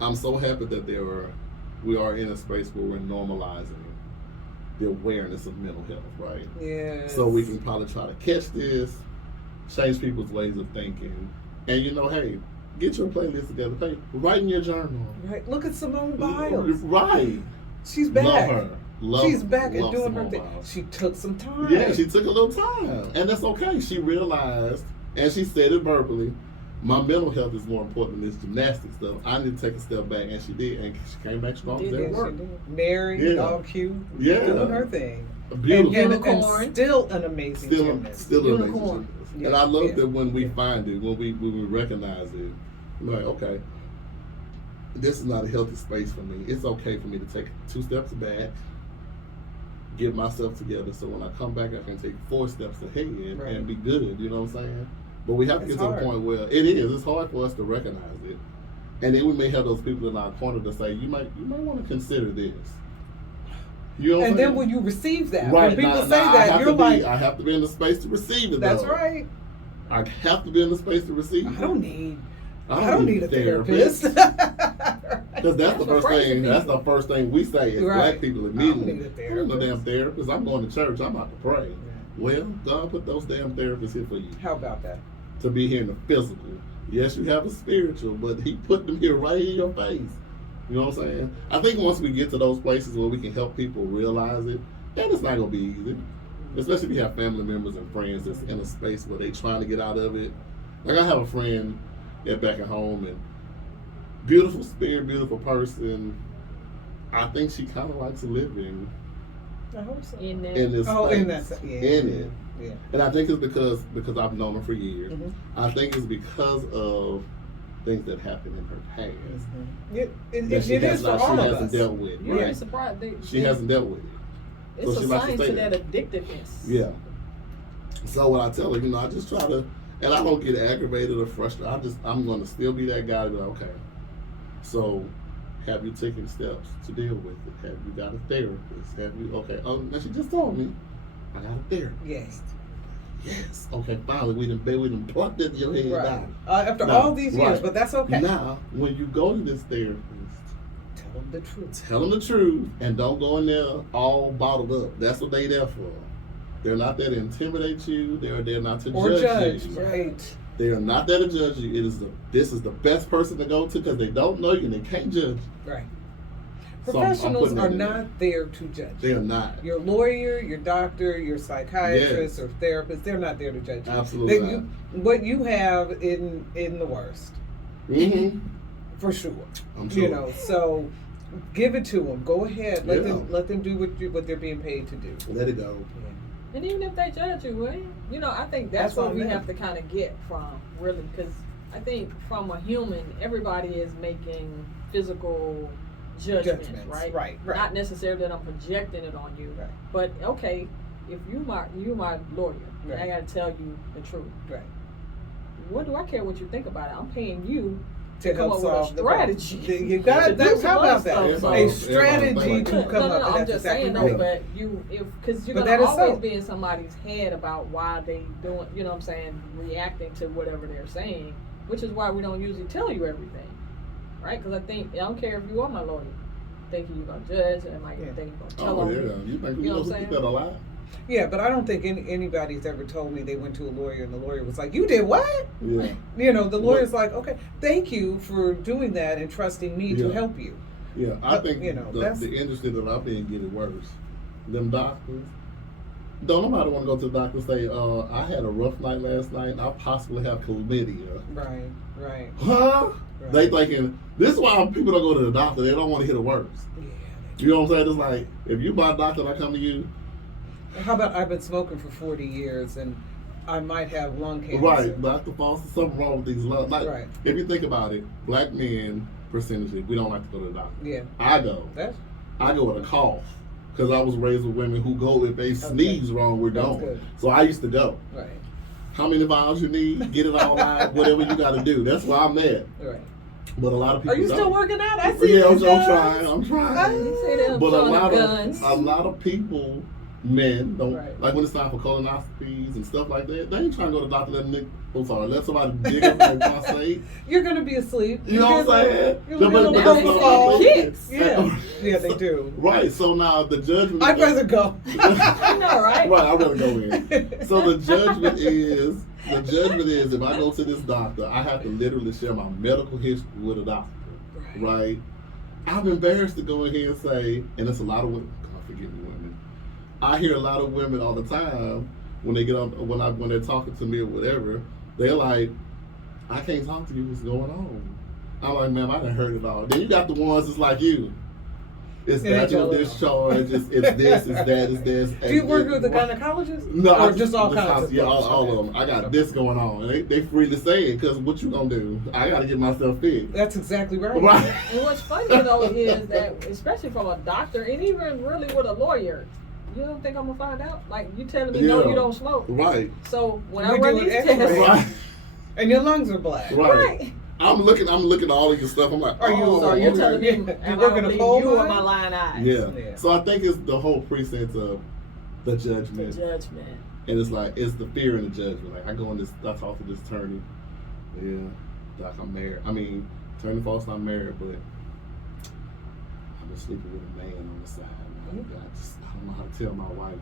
I'm so happy that we are in a space where we're normalizing the awareness of mental health, right? Yeah. So we can probably try to catch this, change people's ways of thinking, and hey, get your playlist together. Hey, write in your journal. Right. Look at Simone Biles. Right. She's back. Love her. She's back and doing Simone her thing. Biles. She took some time. Yeah, she took a little time, and that's okay. She realized, and she said it verbally, my mental health is more important than this gymnastics stuff. I need to take a step back, and she did, and she came back strong. Did That it worked. Married, all cute, doing her thing. Beautiful. And Unicorn. still an amazing gymnast. Still an amazing Unicorn. gymnast. Yeah. And I love Yeah. that when we Yeah. find it, when we recognize it, we're like, okay, this is not a healthy space for me. It's okay for me to take 2 steps back, get myself together, so when I come back, I can take 4 steps ahead Right. and be good. You know what I'm saying? But we have to It's get to hard. the point where it is. It's hard for us to recognize it, and then we may have those people in our corner to say, you might want to consider this. You know what I'm And saying? then when you receive that, right when people now, say I that, have you're to be, like, I have to be in the space to receive it. that's though. right. I have to be in the space to receive it. I don't need a therapist. Because that's the first crazy thing. people. That's the first thing we say as Right. black people I don't immediately. need a I don't need no damn therapist. therapist. I'm going to church. I'm about to pray. Yeah. Well, God put those damn therapists here for you How about that? to be here in the physical. Yes, you have a spiritual, but He put them here right in your face. You know what I'm saying? I think once we get to those places where we can help people realize it, then it's not gonna be easy. Especially if you have family members and friends that's in a space where they trying to get out of it. Like I have a friend back at home, and beautiful spirit, beautiful person. I think she kind of likes living I hope so. In that. in this Oh, space, in that. Yeah. in it. Yeah. And I think it's because I've known her for years. Mhm. I think it's because of things that happened in her past Mhm. It that she is for all she of hasn't us. dealt with. You'd be Right? surprised. She hasn't dealt with it. It's so a she likes to sign stay to there. that addictiveness. Yeah. So when I tell her, I just try to, and I don't get aggravated or frustrated. I'm going to still be that guy to be like, okay, so have you taken steps to deal with it? Have you got a therapist? Have you, okay, now she just told me, I got a therapist. Yes. Yes. Okay, finally, we done plucked it in your head Right. now. After Now, all these years, right. but that's okay. Now, when you go to this therapist, Tell them the truth. tell them the truth and don't go in there all bottled up. That's what they there for. They're not there to intimidate you. They're not to Or judge. you. Right. They are not there to judge you. This is the best person to go to because they don't know you and they can't judge you. Right. So I'm Professionals putting that are in not there to judge. They are not. Your lawyer, your doctor, your psychiatrist, Yes. or therapist, they're not there to judge you. Absolutely They- you- what you have in the worst, Mm-hmm. for sure. I'm sure. You know, so give it to them. Go ahead. Let Yeah. them do what they're being paid to do. Let it go. And even if they judge you, well, I think that's That's what on we them. have to kind of get from, really, because I think from a human, everybody is making physical judgments, right? Right. Not necessarily that I'm projecting it on you, Right. but okay, if you my lawyer, and I Right. got to tell you the truth. Right. What do I care what you think about it? I'm paying you To come help up with a solve the problem. strategy. You got To do that. some How other about that? stuff. A So- strategy to No, come up. I'm That's just exactly saying right. though, but because you're But gonna that is always so. be in somebody's head about why they doing, you know what I'm saying, reacting to whatever they're saying, which is why we don't usually tell you everything, right? Because I don't care if you are my lawyer, thinking you're gonna judge, and I Yeah. think you're gonna tell Oh, on yeah. me. You think You know what who I'm did saying? that a lot? Yeah, but I don't think anybody's ever told me they went to a lawyer and the lawyer was like, "You did what?" Yeah. You know, the lawyer's like, "Okay, thank you for doing that and trusting me to Yeah. help you." Yeah. I But, think you know, that's- the industry that I'm in getting worse. Them doctors. Don't nobody want to go to the doctor and say, I had a rough night last night and I possibly have chlamydia. Right. Right. Huh? Right. They thinking, this is why people don't go to the doctor. They don't want to hear the words. Yeah. You know what I'm saying? It's like, if you buy a doctor and I come to you, How about I've been smoking for 40 years and I might have lung cancer. right, Dr. Foster, something wrong with these lungs. Like, Right. if you think about it, black men, percentage, we don't like to go to the doctor. Yeah. I go. That's I go with a cough. Because I was raised with women who go, if they sneeze wrong, we're That's gone. good. So I used to go. right. How many vials you need? Get it all out, whatever you got to do. That's where I'm at. Right. But a lot of people Are you don't. still working out? I see. Yeah, I'm you trying. guys. I'm trying. You say them But showing the guns. a lot of people, men, don't Right. like when it's time for colonoscopies and stuff like that. They ain't trying to go to the doctor. Let somebody dig up their prostate. You're gonna be asleep. You know what I'm saying? You're But- gonna but be that's they not say what I'm kicks. thinking. Yeah. Yeah, they do. Right. So now the judgment. I'd rather go. I know, right? Right. I want to go in. So the judgment is if I go to this doctor, I have to literally share my medical history with a doctor. Right. I'm embarrassed to go in here and say, and it's a lot of women. God forgive me, women. I hear a lot of women all the time when they get on when they're talking to me or whatever. They're like, I can't talk to you. What's going on? I'm like, man, I done heard it all. Then you got the ones that's like you. It's It ain't vaginal gonna- discharge. It's this. It's that. It's this. Do you work with a gynecologist? No, or just all kinds of yeah, folks? all of them. I got this going on. And they freely say it because what you gonna do? I gotta get myself fixed. That's exactly right. Right. And what's funny though is that, especially from a doctor and even really with a lawyer, you don't think I'm gonna find out? Like you telling me no, Yeah. you don't smoke. Right. So when We I run do these it tests, anyway. Right. And your lungs are black. Right. I'm looking at all of your stuff. I'm like, Are you- oh, so you're telling me You am work I in a believe coal you or mine? my lying eyes? yeah. Yeah. So I think it's the whole precinct of the The judgment. judgment. And it's like, it's the fear and the judgment. Like, I talk to this attorney. Yeah. Like, I'm married. I mean, attorney false, I'm married, but I've been sleeping with a man on the side. I don't know how to tell my wife.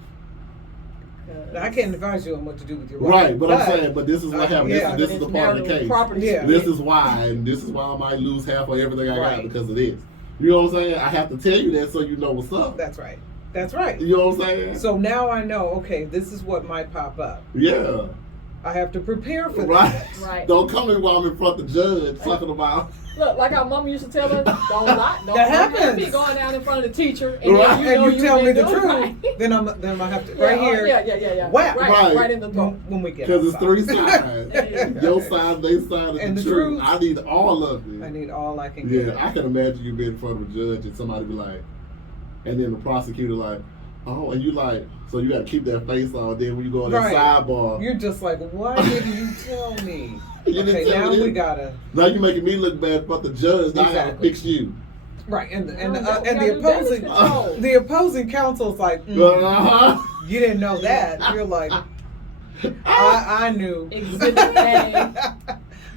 Now, I can't advise you on what to do with your wife. Right, but I'm saying, but this is what happened. yeah. This is the part of the case. Property Yeah. This is why, and this is why I might lose half of everything I got Right. because of this. You know what I'm saying? I have to tell you that so you know what's up. That's right. That's right. You know what I'm saying? So now I know, okay, this is what might pop up. Yeah. I have to prepare for Right. that. Right. Don't come in while I'm in front of the judge talking about. Look, like our mama used to tell us, don't lie, don't That have happens. me going down in front of the teacher, and Right. then you And know you tell me been the doing truth, right. then I have to Yeah, right here. Yeah. Whap. Right, Right. in the throat. When we get Because it's outside. 3 sides. There you go. Your side, they side, And the the truth. truth. I need all of it. I need all I can get. Yeah, I can imagine you being in front of a judge and somebody be like, and then the prosecutor like, oh, and you like, so you got to keep that face on. Then when you go on Right. the sidebar, You're just like, why didn't you tell me? You didn't Okay, tell now me we this. gotta now you making me look bad for the judge. Now I got to Exactly. fix you. right, and No, and we the gotta do damage opposing control. the opposing counsel's like, Uh-huh. you didn't know that. You're like, I knew. Exhibit A.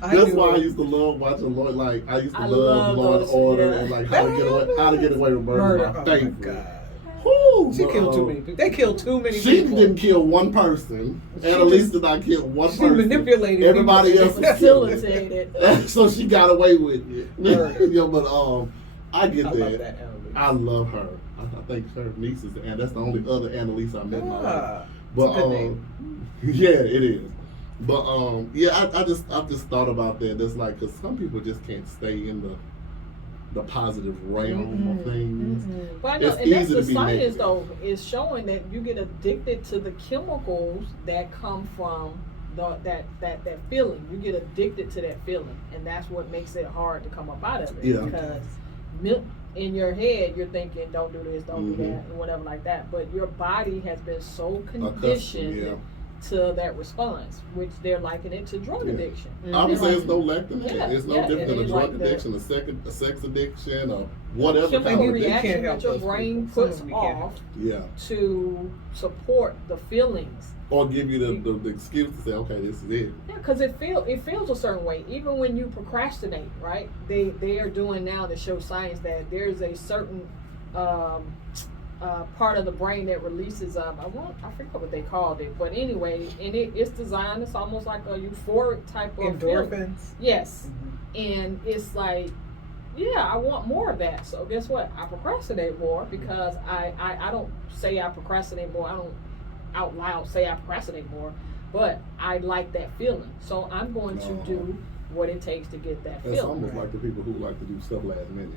I That's knew why I it. used to love watching Law. Like I used to I love love Law and those, Order yeah. and like how to get away with murder. Murder. My Oh favorite. my god. Whew, She but, killed too many people. They killed too many She people. didn't kill one person, She and at least just- did not kill one she person. manipulated Everybody people. else was killed. Facilitated. So she got away with it. Murder. Yo, but I get I that. love that Annalise. I love her. I think her niece is, and that's the only other Annalise I met in my life. Ah, But it's a good name. yeah, it is. But yeah, I just thought about that. That's like, cause some people just can't stay in the positive realm of things. But I know, It's and that's easy the to be science negative. though, is showing that you get addicted to the chemicals that come from that feeling. You get addicted to that feeling, and that's what makes it hard to come up out of it. Yeah. Because in your head, you're thinking, don't do this, don't do that, and whatever like that. But your body has been so conditioned yeah. to that response, which they're likening it to drug Yeah. addiction. I would They're say it's no like- less than that. Yeah, It's no yeah, different than a it's drug like the- addiction, a sex addiction, or whatever. chemical kind of you addiction. can't reaction help that your those brain people. Some puts of them you can't off Yeah. to support the feelings. Or give you the excuse to say, okay, this is it. Yeah, because it feels a certain way. Even when you procrastinate, right? They are doing now to show science that there's a certain part of the brain that releases I forget what they called it, but anyway, and it's designed. It's almost like a euphoric type of feeling. Endorphins. Yes, Mhm. and it's like, yeah, I want more of that. So guess what? I procrastinate more because I don't say I procrastinate more. I don't out loud say I procrastinate more, but I like that feeling. So I'm going to do what it takes to get that That's feeling. almost like the people who like to do stuff last minute.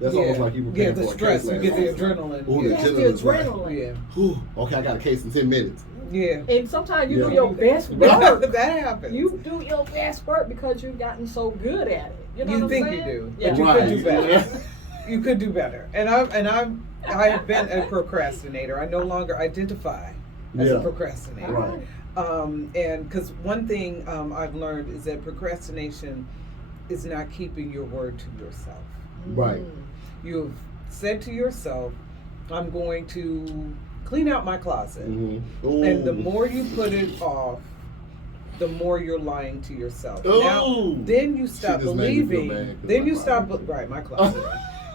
That's Yeah. almost like you prepare Yeah, the for a stress. case You last get the minute. adrenaline. Ooh, the Yeah. That's the adrenaline's right. adrenaline. Yeah. Whew, okay, I got a case in 10 minutes. Yeah. And sometimes you Yeah. do your best work. That happens. You do your best work because you've gotten so good at it. You know You what think I'm you saying? do, Yeah. but you Right. could do better. Yeah. You could do better. And I have been a procrastinator. I no longer identify as Yeah. a procrastinator. Right. And because one thing I've learned is that procrastination is not keeping your word to yourself. Right. You've said to yourself, I'm going to clean out my closet. Mm-hmm. And the more you put it off, the more you're lying to yourself. Ooh. Now, then you stop She just made me feel believing. bad 'cause Then my you stop. closet. Right, my closet.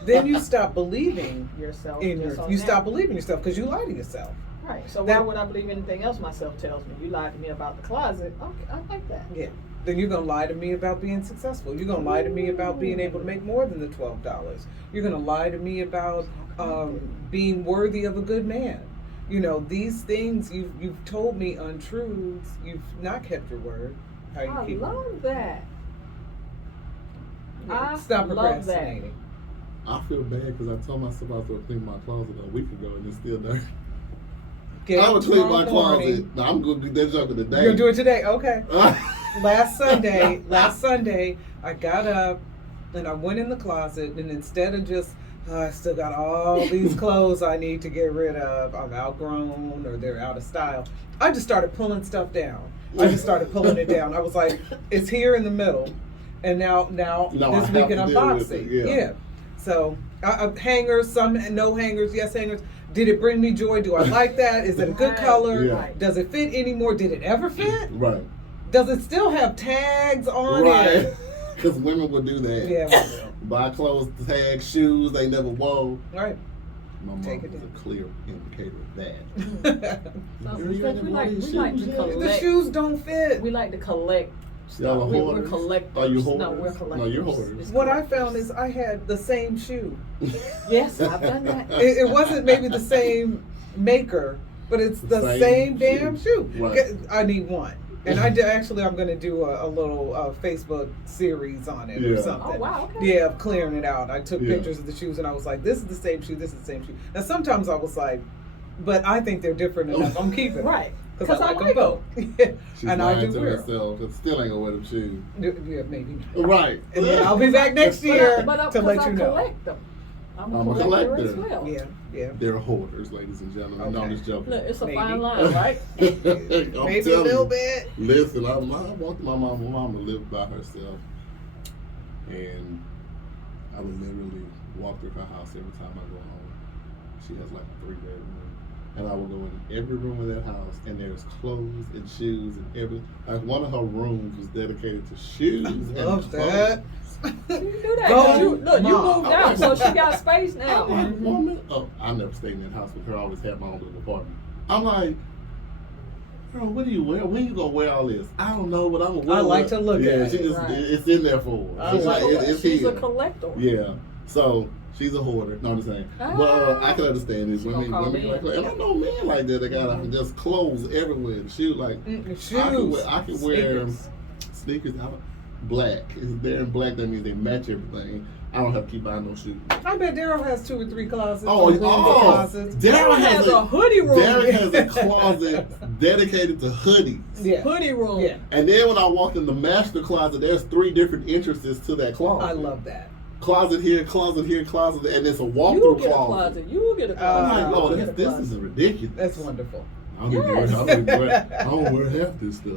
Then you stop believing Yourself. in just on you that. stop believing yourself because you lie to yourself. Right. So That- why would I believe anything else myself tells me? You lied to me about the closet. Okay, I like that. Yeah. Then you're gonna lie to me about being successful. You're gonna lie to me about being able to make more than the $12. You're gonna lie to me about being worthy of a good man. You know, these things you've told me untruths. You've not kept your word. How you I keep love that. Yeah. I Stop love procrastinating. I feel bad because I told myself I was going to clean my closet a week ago and it's still dirty. Get I would clean my tomorrow closet. morning. No, I'm going to do that joke today. You're doing it today? Okay. Last Sunday, I got up and I went in the closet, and instead of just, I still got all these clothes I need to get rid of, I'm outgrown or they're out of style, I just started pulling stuff down. I just started pulling it down. I was like, it's here in the middle, and now this week in unboxing. Yeah. So hangers, some no hangers, yes hangers. Did it bring me joy? Do I like that? Is it a good color? Yeah. Does it fit anymore? Did it ever fit? Right. Does it still have tags on it? Because women will do that. Yeah, we will. Buy clothes, tags, shoes they never wore. Right. My mom Take it was down. a clear indicator of that. So, Girl, you ain't we never like wore these to shoes yet? collect. The shoes don't fit. We like to collect. Y'all are We're hoarders? collectors. Are you hoarders? No, we're collectors. No, you're hoarders. It's What I collectors. found is I had the same shoe. Yes, I've done that. It wasn't maybe the same maker, but it's the same damn shoe. Right. I need one. And I'm going to do a little Facebook series on it or Yeah. something. Oh, wow, okay. Yeah, of clearing it out. I took Yeah. pictures of the shoes and I was like, this is the same shoe, this is the same shoe. Now sometimes I was like, but I think they're different enough. I'm keeping them. Right. Because I like them them. both. She's And I lying do to wear herself. 'Cause still ain't gonna wear them shoes. Yeah, maybe not. Right. And then I'll be back next year But to let you I know. collect them. I'm I'm a a collector as collector. well. Yeah. They're hoarders, ladies and gentlemen. No, I'm Okay. just joking. Look, it's a Maybe. fine line, right? I'm Maybe a telling little you. bit. Listen, I want my mom to live by herself, and I would literally walk through her house every time I go home. She has like a 3-bedroom, and I will go in every room of that house, and there's clothes and shoes and everything. Like one of her rooms was dedicated to shoes. and Love clothes. that. You do that. Go, 'cause you Mom. moved out, so she got space now. I'm like, woman. Oh, I never stayed in that house with her. I always had my own little apartment. I'm like, girl, what do you wear? When you gonna wear all this? I don't know, but I'm gonna wear I like it. to look yeah, at she it. just Right. it's in there for her. I She's like it. it's She's here. a collector. Yeah. So she's a hoarder. No, I'm just saying. But I can understand this. She gonna call Women me like, in. and I know men like that. They got just clothes everywhere. The shoe like Shoes. I can wear Sneakers. sneakers. Black. If they're in black, that means they match everything. I don't have to keep buying no shoes. I bet Daryl has 2 or 3 closets. Oh, or rooms of closets. Daryl has a hoodie room. Derek has a closet dedicated to hoodies. Yeah. Hoodie room. Yeah. And then when I walked in the master closet, there's 3 different entrances to that closet. I love that. Closet here, closet here, closet there, and it's a You walk-through get a closet. closet. You will get a I'm closet. like, Lord, You get a this closet. is ridiculous. That's wonderful. I don't even Yes. I don't wear half this stuff.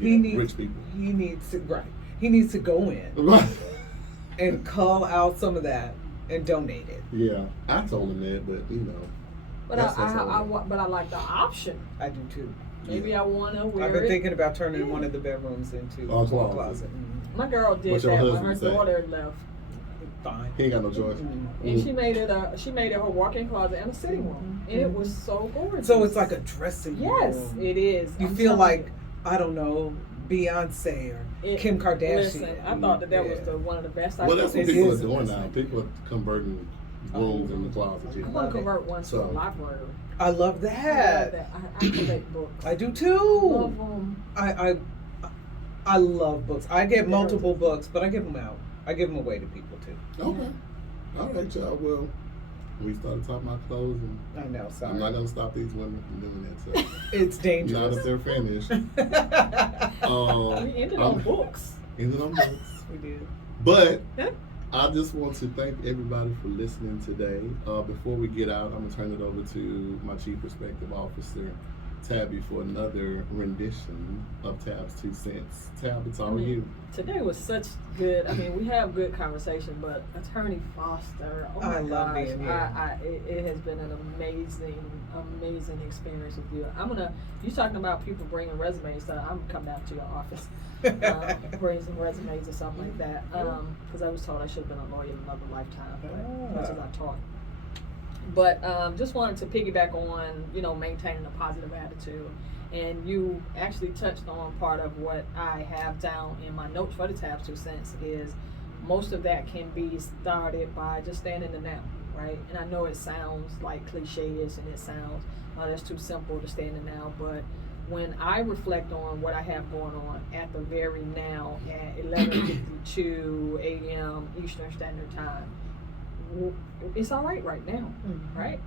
He Yeah, needs, rich people. He needs to He needs to go in and cull out some of that and donate it. Yeah, I told him that, but you know. But that's but I like the option. I do too. Maybe I want to wear I've been it. thinking about turning one of the bedrooms into Oh, a closet. closet. Mhm. My girl did What's your that when her husband say? daughter left, Fine. He ain't got no choice. and she made it her walk-in closet and a sitting room, and it was so gorgeous. So it's like a dressing room. yes, it is. You I'm feel telling like, you. I don't know, Beyonce or It- Kim Kardashian. Listen, I thought that was Yeah. one of the best. Well, that's what It people are is. doing now. People are converting rooms in the closet. I'm Love gonna it. convert one to a So- library. I love I love that. that. I collect books. I do love too. them. I love books. I get multiple books, but I give them out. I give them away to people too. Okay. All right, y'all. Well, we started talking about clothes, and I know. Sorry. I'm not going to stop these women from doing that. So. It's Not dangerous. if they're finished. We ended on I'm- books. Ended on books. We did. But I just want to thank everybody for listening today. Before we get out, I'm going to turn it over to my Chief Perspective Officer, Tabby, for another rendition of Tab's 2 cents. Tab, it's all you. Today was such good. I mean, we have good conversation, but Attorney Foster, oh my I love gosh, being here. it has been an amazing experience with you. You talking about people bringing resumes, so I'm coming out to your office, bring some resumes or something like that. Because I was told I should have been a lawyer in another lifetime, but as much as I taught. But just wanted to piggyback on, maintaining a positive attitude. And you actually touched on part of what I have down in my notes for the Tab's 2 cents is most of that can be started by just staying in the now, right? And I know it sounds like cliches and it sounds, that's too simple to stay in the now, but when I reflect on what I have going on at the very now at 11:52 a.m. Eastern Standard Time, it's all right now, right?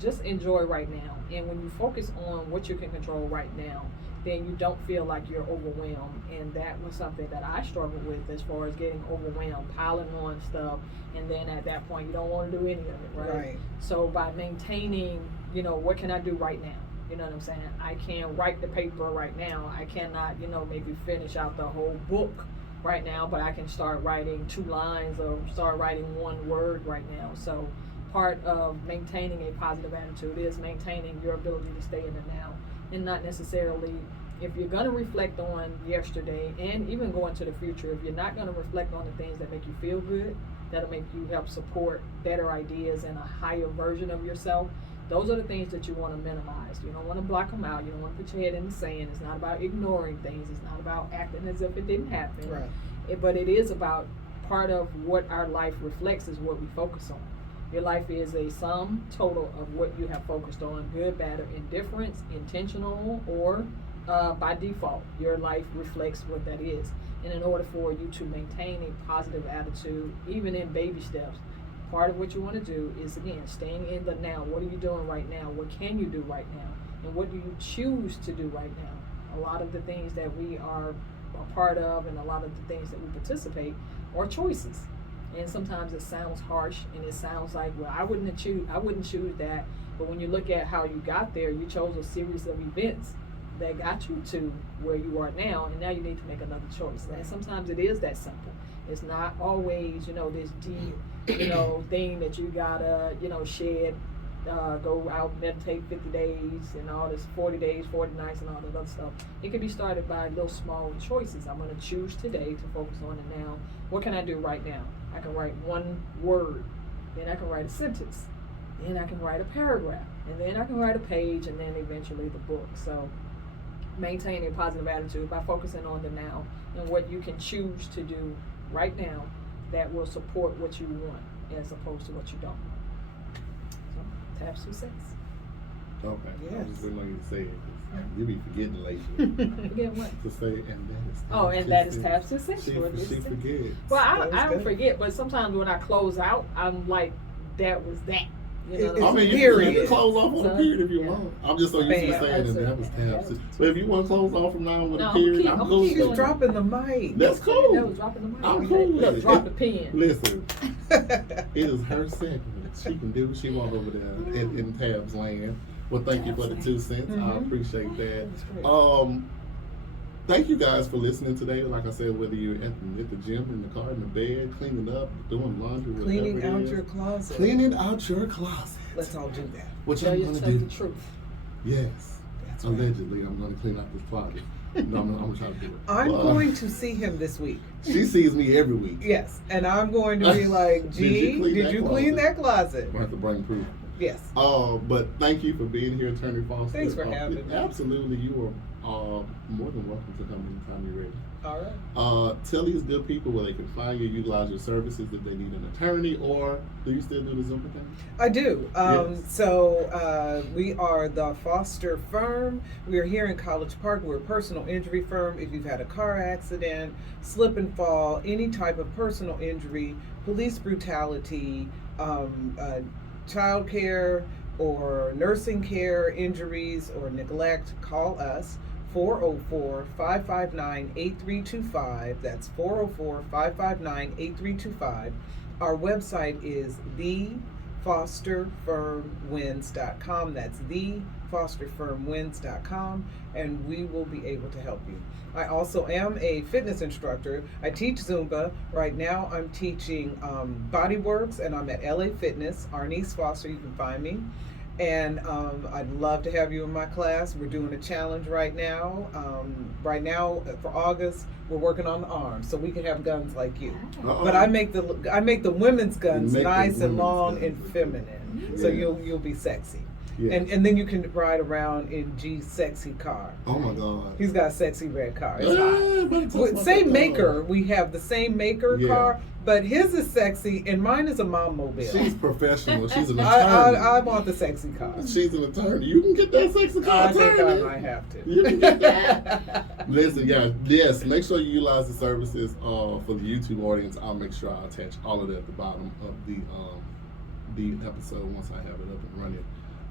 Just enjoy right now. And when you focus on what you can control right now, then you don't feel like you're overwhelmed. And that was something that I struggled with as far as getting overwhelmed, piling on stuff, and then at that point you don't want to do any of it, right? So by maintaining, what can I do right now? You know what I'm saying? I can write the paper right now. I cannot, maybe finish out the whole book right now, but I can start writing 2 lines or start writing 1 word right now. So part of maintaining a positive attitude is maintaining your ability to stay in the now, and not necessarily, if you're going to reflect on yesterday and even go into the future, if you're not going to reflect on the things that make you feel good, that'll make you help support better ideas and a higher version of yourself, those are the things that you want to minimize. You don't want to block them out. You don't want to put your head in the sand. It's not about ignoring things. It's not about acting as if it didn't happen. Right. But it is about, part of what our life reflects is what we focus on. Your life is a sum total of what you have focused on, good, bad, or indifference, intentional, or by default. Your life reflects what that is. And in order for you to maintain a positive attitude, even in baby steps, part of what you want to do is, again, staying in the now. What are you doing right now? What can you do right now? And what do you choose to do right now? A lot of the things that we are a part of and a lot of the things that we participate are choices. And sometimes it sounds harsh and it sounds like, well, I wouldn't choose that. But when you look at how you got there, you chose a series of events that got you to where you are now, and now you need to make another choice. And sometimes it is that simple. It's not always, this deep, thing that you gotta, shed, go out, meditate 50 days and all this 40 days, 40 nights and all that other stuff. It can be started by little small choices. I'm gonna choose today to focus on the now. What can I do right now? I can write 1 word, then I can write a sentence, then I can write a paragraph, and then I can write a page, and then eventually the book. So maintain a positive attitude by focusing on the now and what you can choose to do right now that will support what you want as opposed to what you don't want. So, Tabs 2 cents. Okay. Yes. I just didn't know you to say it. You be forgetting lately. Forget what? To say, and that is. Oh, and that is Tabs 2 cents. She forgets. Well, That was I don't good. forget, but sometimes when I close out, I'm like, that was that. It's I mean, you period. can close off on a period if you Yeah. want. I'm just so used to Bam. saying that was tabs. But if you want to close off from now on with No, a I'm period, keep- I'm I'm cool. keep She's with doing it. dropping the mic. That's That cool. was dropping the mic. I'm cool with Look, it. drop the pen. Listen, it is her segment. She can do what she wants over there in Tabs land. Well, thank you for the 2 cents. I Mhm. appreciate that. That's great. Thank you guys for listening today. Like I said, whether you're at the gym, in the car, in the bed, cleaning up, doing laundry, whatever Cleaning it out is. your closet. Cleaning out your closet. Let's all do that. Which Tell I'm going yourself to the do. truth. Yes. That's right. Allegedly, I'm going to clean out this closet. No, I'm going to try to do it. I'm But, going to see him this week. She sees me every week. Yes, and I'm going to be like, G, did you clean that closet? I have to bring proof. Yes. But thank you for being here, Attorney Foster. Thanks for having me. Absolutely, you are more than welcome to come anytime you're ready. All right. Tell these good people where they can find you, utilize your services if they need an attorney, or do you still do the Zoom thing? I do. Yes. So we are the Foster Firm. We are here in College Park. We're a personal injury firm. If you've had a car accident, slip and fall, any type of personal injury, police brutality, child care or nursing care injuries or neglect, call us. 404-559-8325. That's 404-559-8325. Our website is thefosterfirmwins.com. That's thefosterfirmwins.com, and we will be able to help you. I also am a fitness instructor. I teach Zumba. Right now I'm teaching Bodyworks, and I'm at LA Fitness. Arnice Foster, you can find me. And I'd love to have you in my class. We're doing a challenge right now. Right now for August, we're working on the arms, so we can have guns like you. Uh-oh. But I make the women's guns You make the nice and women's long guns. and feminine, so Yeah. you'll be sexy. Yeah. And then you can ride around in G's sexy car. Oh my God. He's got a sexy red car. It's Yeah, hot. but it's With not same that maker. dog. We have the same maker Yeah. car, but his is sexy and mine is a mom mobile. She's professional. She's an attorney. I want the sexy car. She's an attorney. You can get that sexy car, I think I attorney. might have to. You can get that. Listen, yes. Make sure you utilize the services for the YouTube audience. I'll make sure I attach all of that at the bottom of the the episode, once I have it up and running,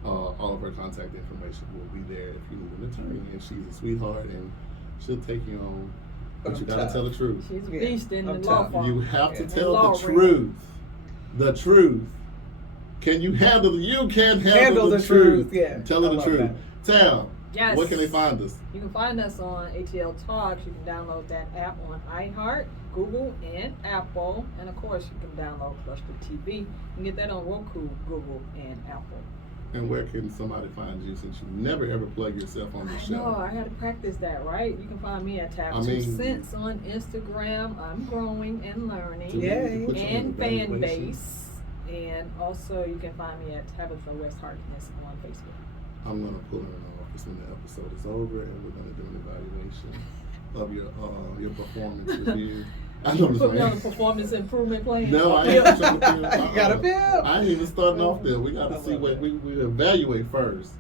all of her contact information will be there if you need an attorney. And she's a sweetheart, and she'll take you on. But you gotta tell the truth. She's a beast in the I'm law tough. firm. You have to And tell law the ring. truth. The truth. Can you handle? You can handle the truth. Yeah, Tell her I the love truth. that. Tell. Yes. Where can they find us? You can find us on ATL Talks. You can download that app on iHeart, Google, and Apple. And of course, you can download Cluster TV. You can get that on Roku, Google, and Apple. And where can somebody find you, since you never ever plug yourself on the I show? know, I had to practice that, right? You can find me at Tab I 2 mean- Cents on Instagram. I'm growing and learning. To Yay. put you on And fan evaluation. base. And also, you can find me at Tabitha West Harkness on Facebook. I'm gonna pull in an office when the episode is over, and we're gonna do an evaluation of your performance review. I know Put me on a this, man. performance improvement plan. No, I Yep. ain't trying to pimp. You gotta pimp. I ain't even starting off there. We gotta I see love what it. we evaluate first.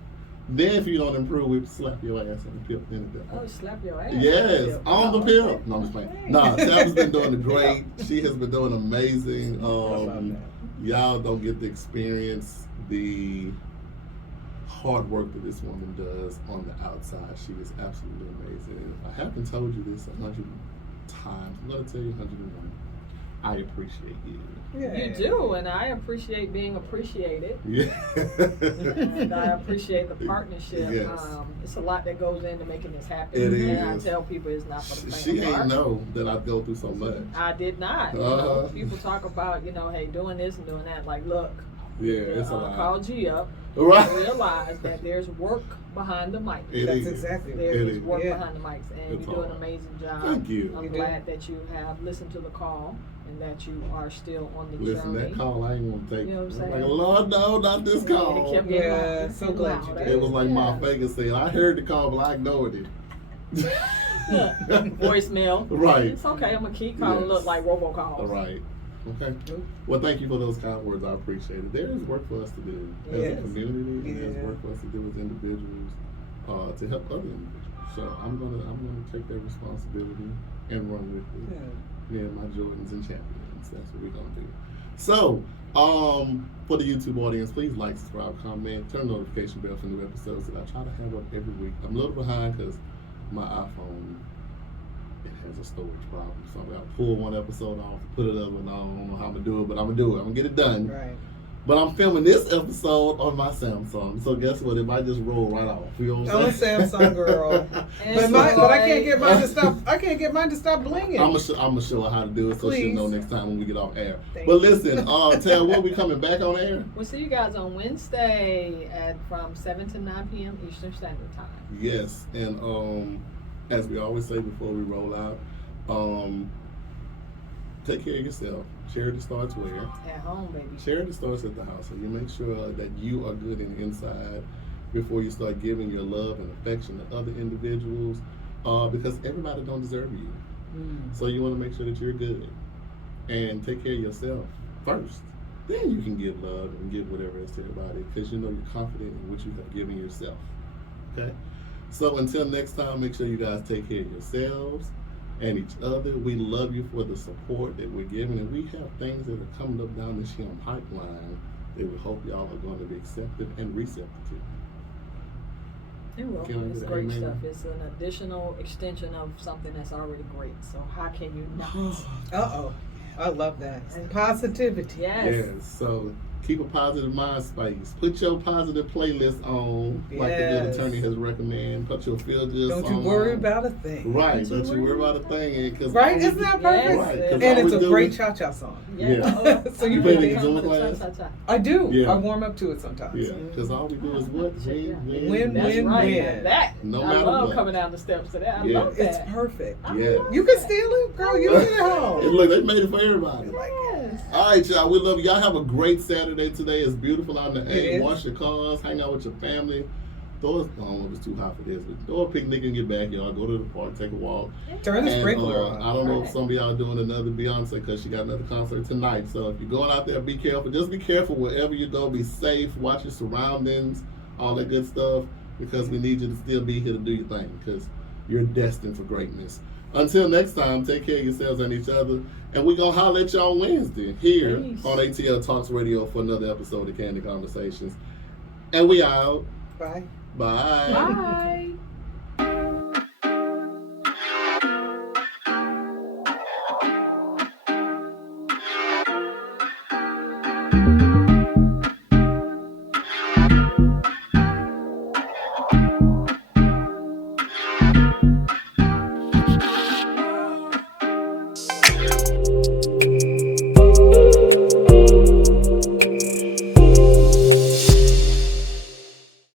Then, if you don't improve, we slap your ass on the pimp. Oh, slap your ass. Yes, Yep. on the Oh, pimp. okay. No, I'm just playing. Okay. Nah, Tab's been doing great. She has been doing amazing. I love that. Y'all don't get to experience the hard work that this woman does on the outside. She is absolutely amazing. And if I haven't told you this 100 times, I'm going to tell you 101. I appreciate you. Yeah. You do, and I appreciate being appreciated. Yeah. And I appreciate the partnership. Yes. It's a lot that goes into making this happen. It and is. I tell people it's not for the faint She of ain't heart. know that I go through so much. I did not. You Uh-huh. know, people talk about, hey, doing this and doing that. Like, look, Yeah, it's a I lot. called G up. Right. Realize that there's work behind the mic. It That's is. exactly right. It There is is. work Yeah. behind the mics, and It's you do an hard. amazing job. Thank you. I'm You do. glad that you have listened to the call and that you are still on the Listen, journey. that call I ain't gonna take. You know what I'm Like, saying? Lord, no, not this And it call. kept getting Yeah, louder so and glad you louder. did. It was like my Yeah. Vegas saying, I heard the call, but I ignored it. Voicemail. Right. It's okay. I'm gonna keep calling. Yes. Look like robocalls. All right. Okay. Nope. Well, thank you for those kind words. I appreciate it. There is work for us to do as a Yes. community, and there's Yeah. work for us to do as individuals to help other individuals. So I'm gonna take that responsibility and run with it. Yeah. Me and my Jordans and champions. That's what we're gonna do. So, for the YouTube audience, please like, subscribe, comment, turn the notification bell for new episodes that I try to have up every week. I'm a little behind because my iPhone, it has a storage problem. So I'm gonna pull one episode off, put another one on. I don't know how I'm gonna do it, but I'm gonna do it. I'm gonna get it done. Right. But I'm filming this episode on my Samsung, so guess what? It might just roll right off. You know what I'm a I'm saying? Samsung girl. And But I can't boy- get mine to stop. I can't get mine to stop blinging. I'm gonna show her how to do it, so she'll Please. know next time when we get off air. Thank But you. listen, Tab, we'll be coming back on air. We'll see you guys on Wednesday from 7 to 9 p.m. Eastern Standard Time. Yes, and as we always say before we roll out, take care of yourself. Charity starts where? At home, baby. Charity starts at the house, so you make sure that you are good in inside before you start giving your love and affection to other individuals, because everybody don't deserve you. So you want to make sure that you're good and take care of yourself first. Then you can give love and give whatever else to everybody, because you know you're confident in what you have given yourself. Okay? So until next time, make sure you guys take care of yourselves and each other. We love you for the support that we're giving, and we have things that are coming up down this young pipeline that we hope y'all are going to be accepted and receptive to. It will. Can I It's get great amen? stuff. It's an additional extension of something that's already great. So how can you not? Uh-oh. I love that. Positivity. Yes. Yes, so keep a positive mind space. Put your positive playlist on, like the good Yes. attorney has recommended. Put your feel good Don't song you worry on. about a thing. Right, Don't you don't you worry worry about a thing. Cause Right? all we Isn't do- that Yes. perfect? Right, 'cause And all it's we a do great is- cha-cha song. Yeah. So you play can the dance. Zumba Come with the class? cha-cha-cha. I do. Yeah. I warm up to it sometimes. Yeah, because all we do is what? Win, That's win, right. win. That No I matter love what. coming down the steps to that. I Yeah. love that. It's perfect. I Yeah. love You can that. steal it, girl. You get it Hey, home. look, they made it for everybody. Yes. All right, y'all. We love you. Y'all have a great Saturday today. It's beautiful out in the It A. is. Wash your cars. Hang out with your family. Throw I don't know if it's too hot for this, but throw a picnic in your backyard. Go to the park, take a walk. Turn the And, sprinkler on. I don't know if Right. some of y'all doing another Beyonce because she got another concert tonight. So if you're going out there, be careful. Just be careful wherever you go. Be safe. Watch your surroundings. All that good stuff. Because we need you to still be here to do your thing. Because you're destined for greatness. Until next time, take care of yourselves and each other. And we're going to holler at y'all Wednesday here Peace. on ATL Talks Radio for another episode of Candid Conversations. And we out. Bye. Bye. Bye.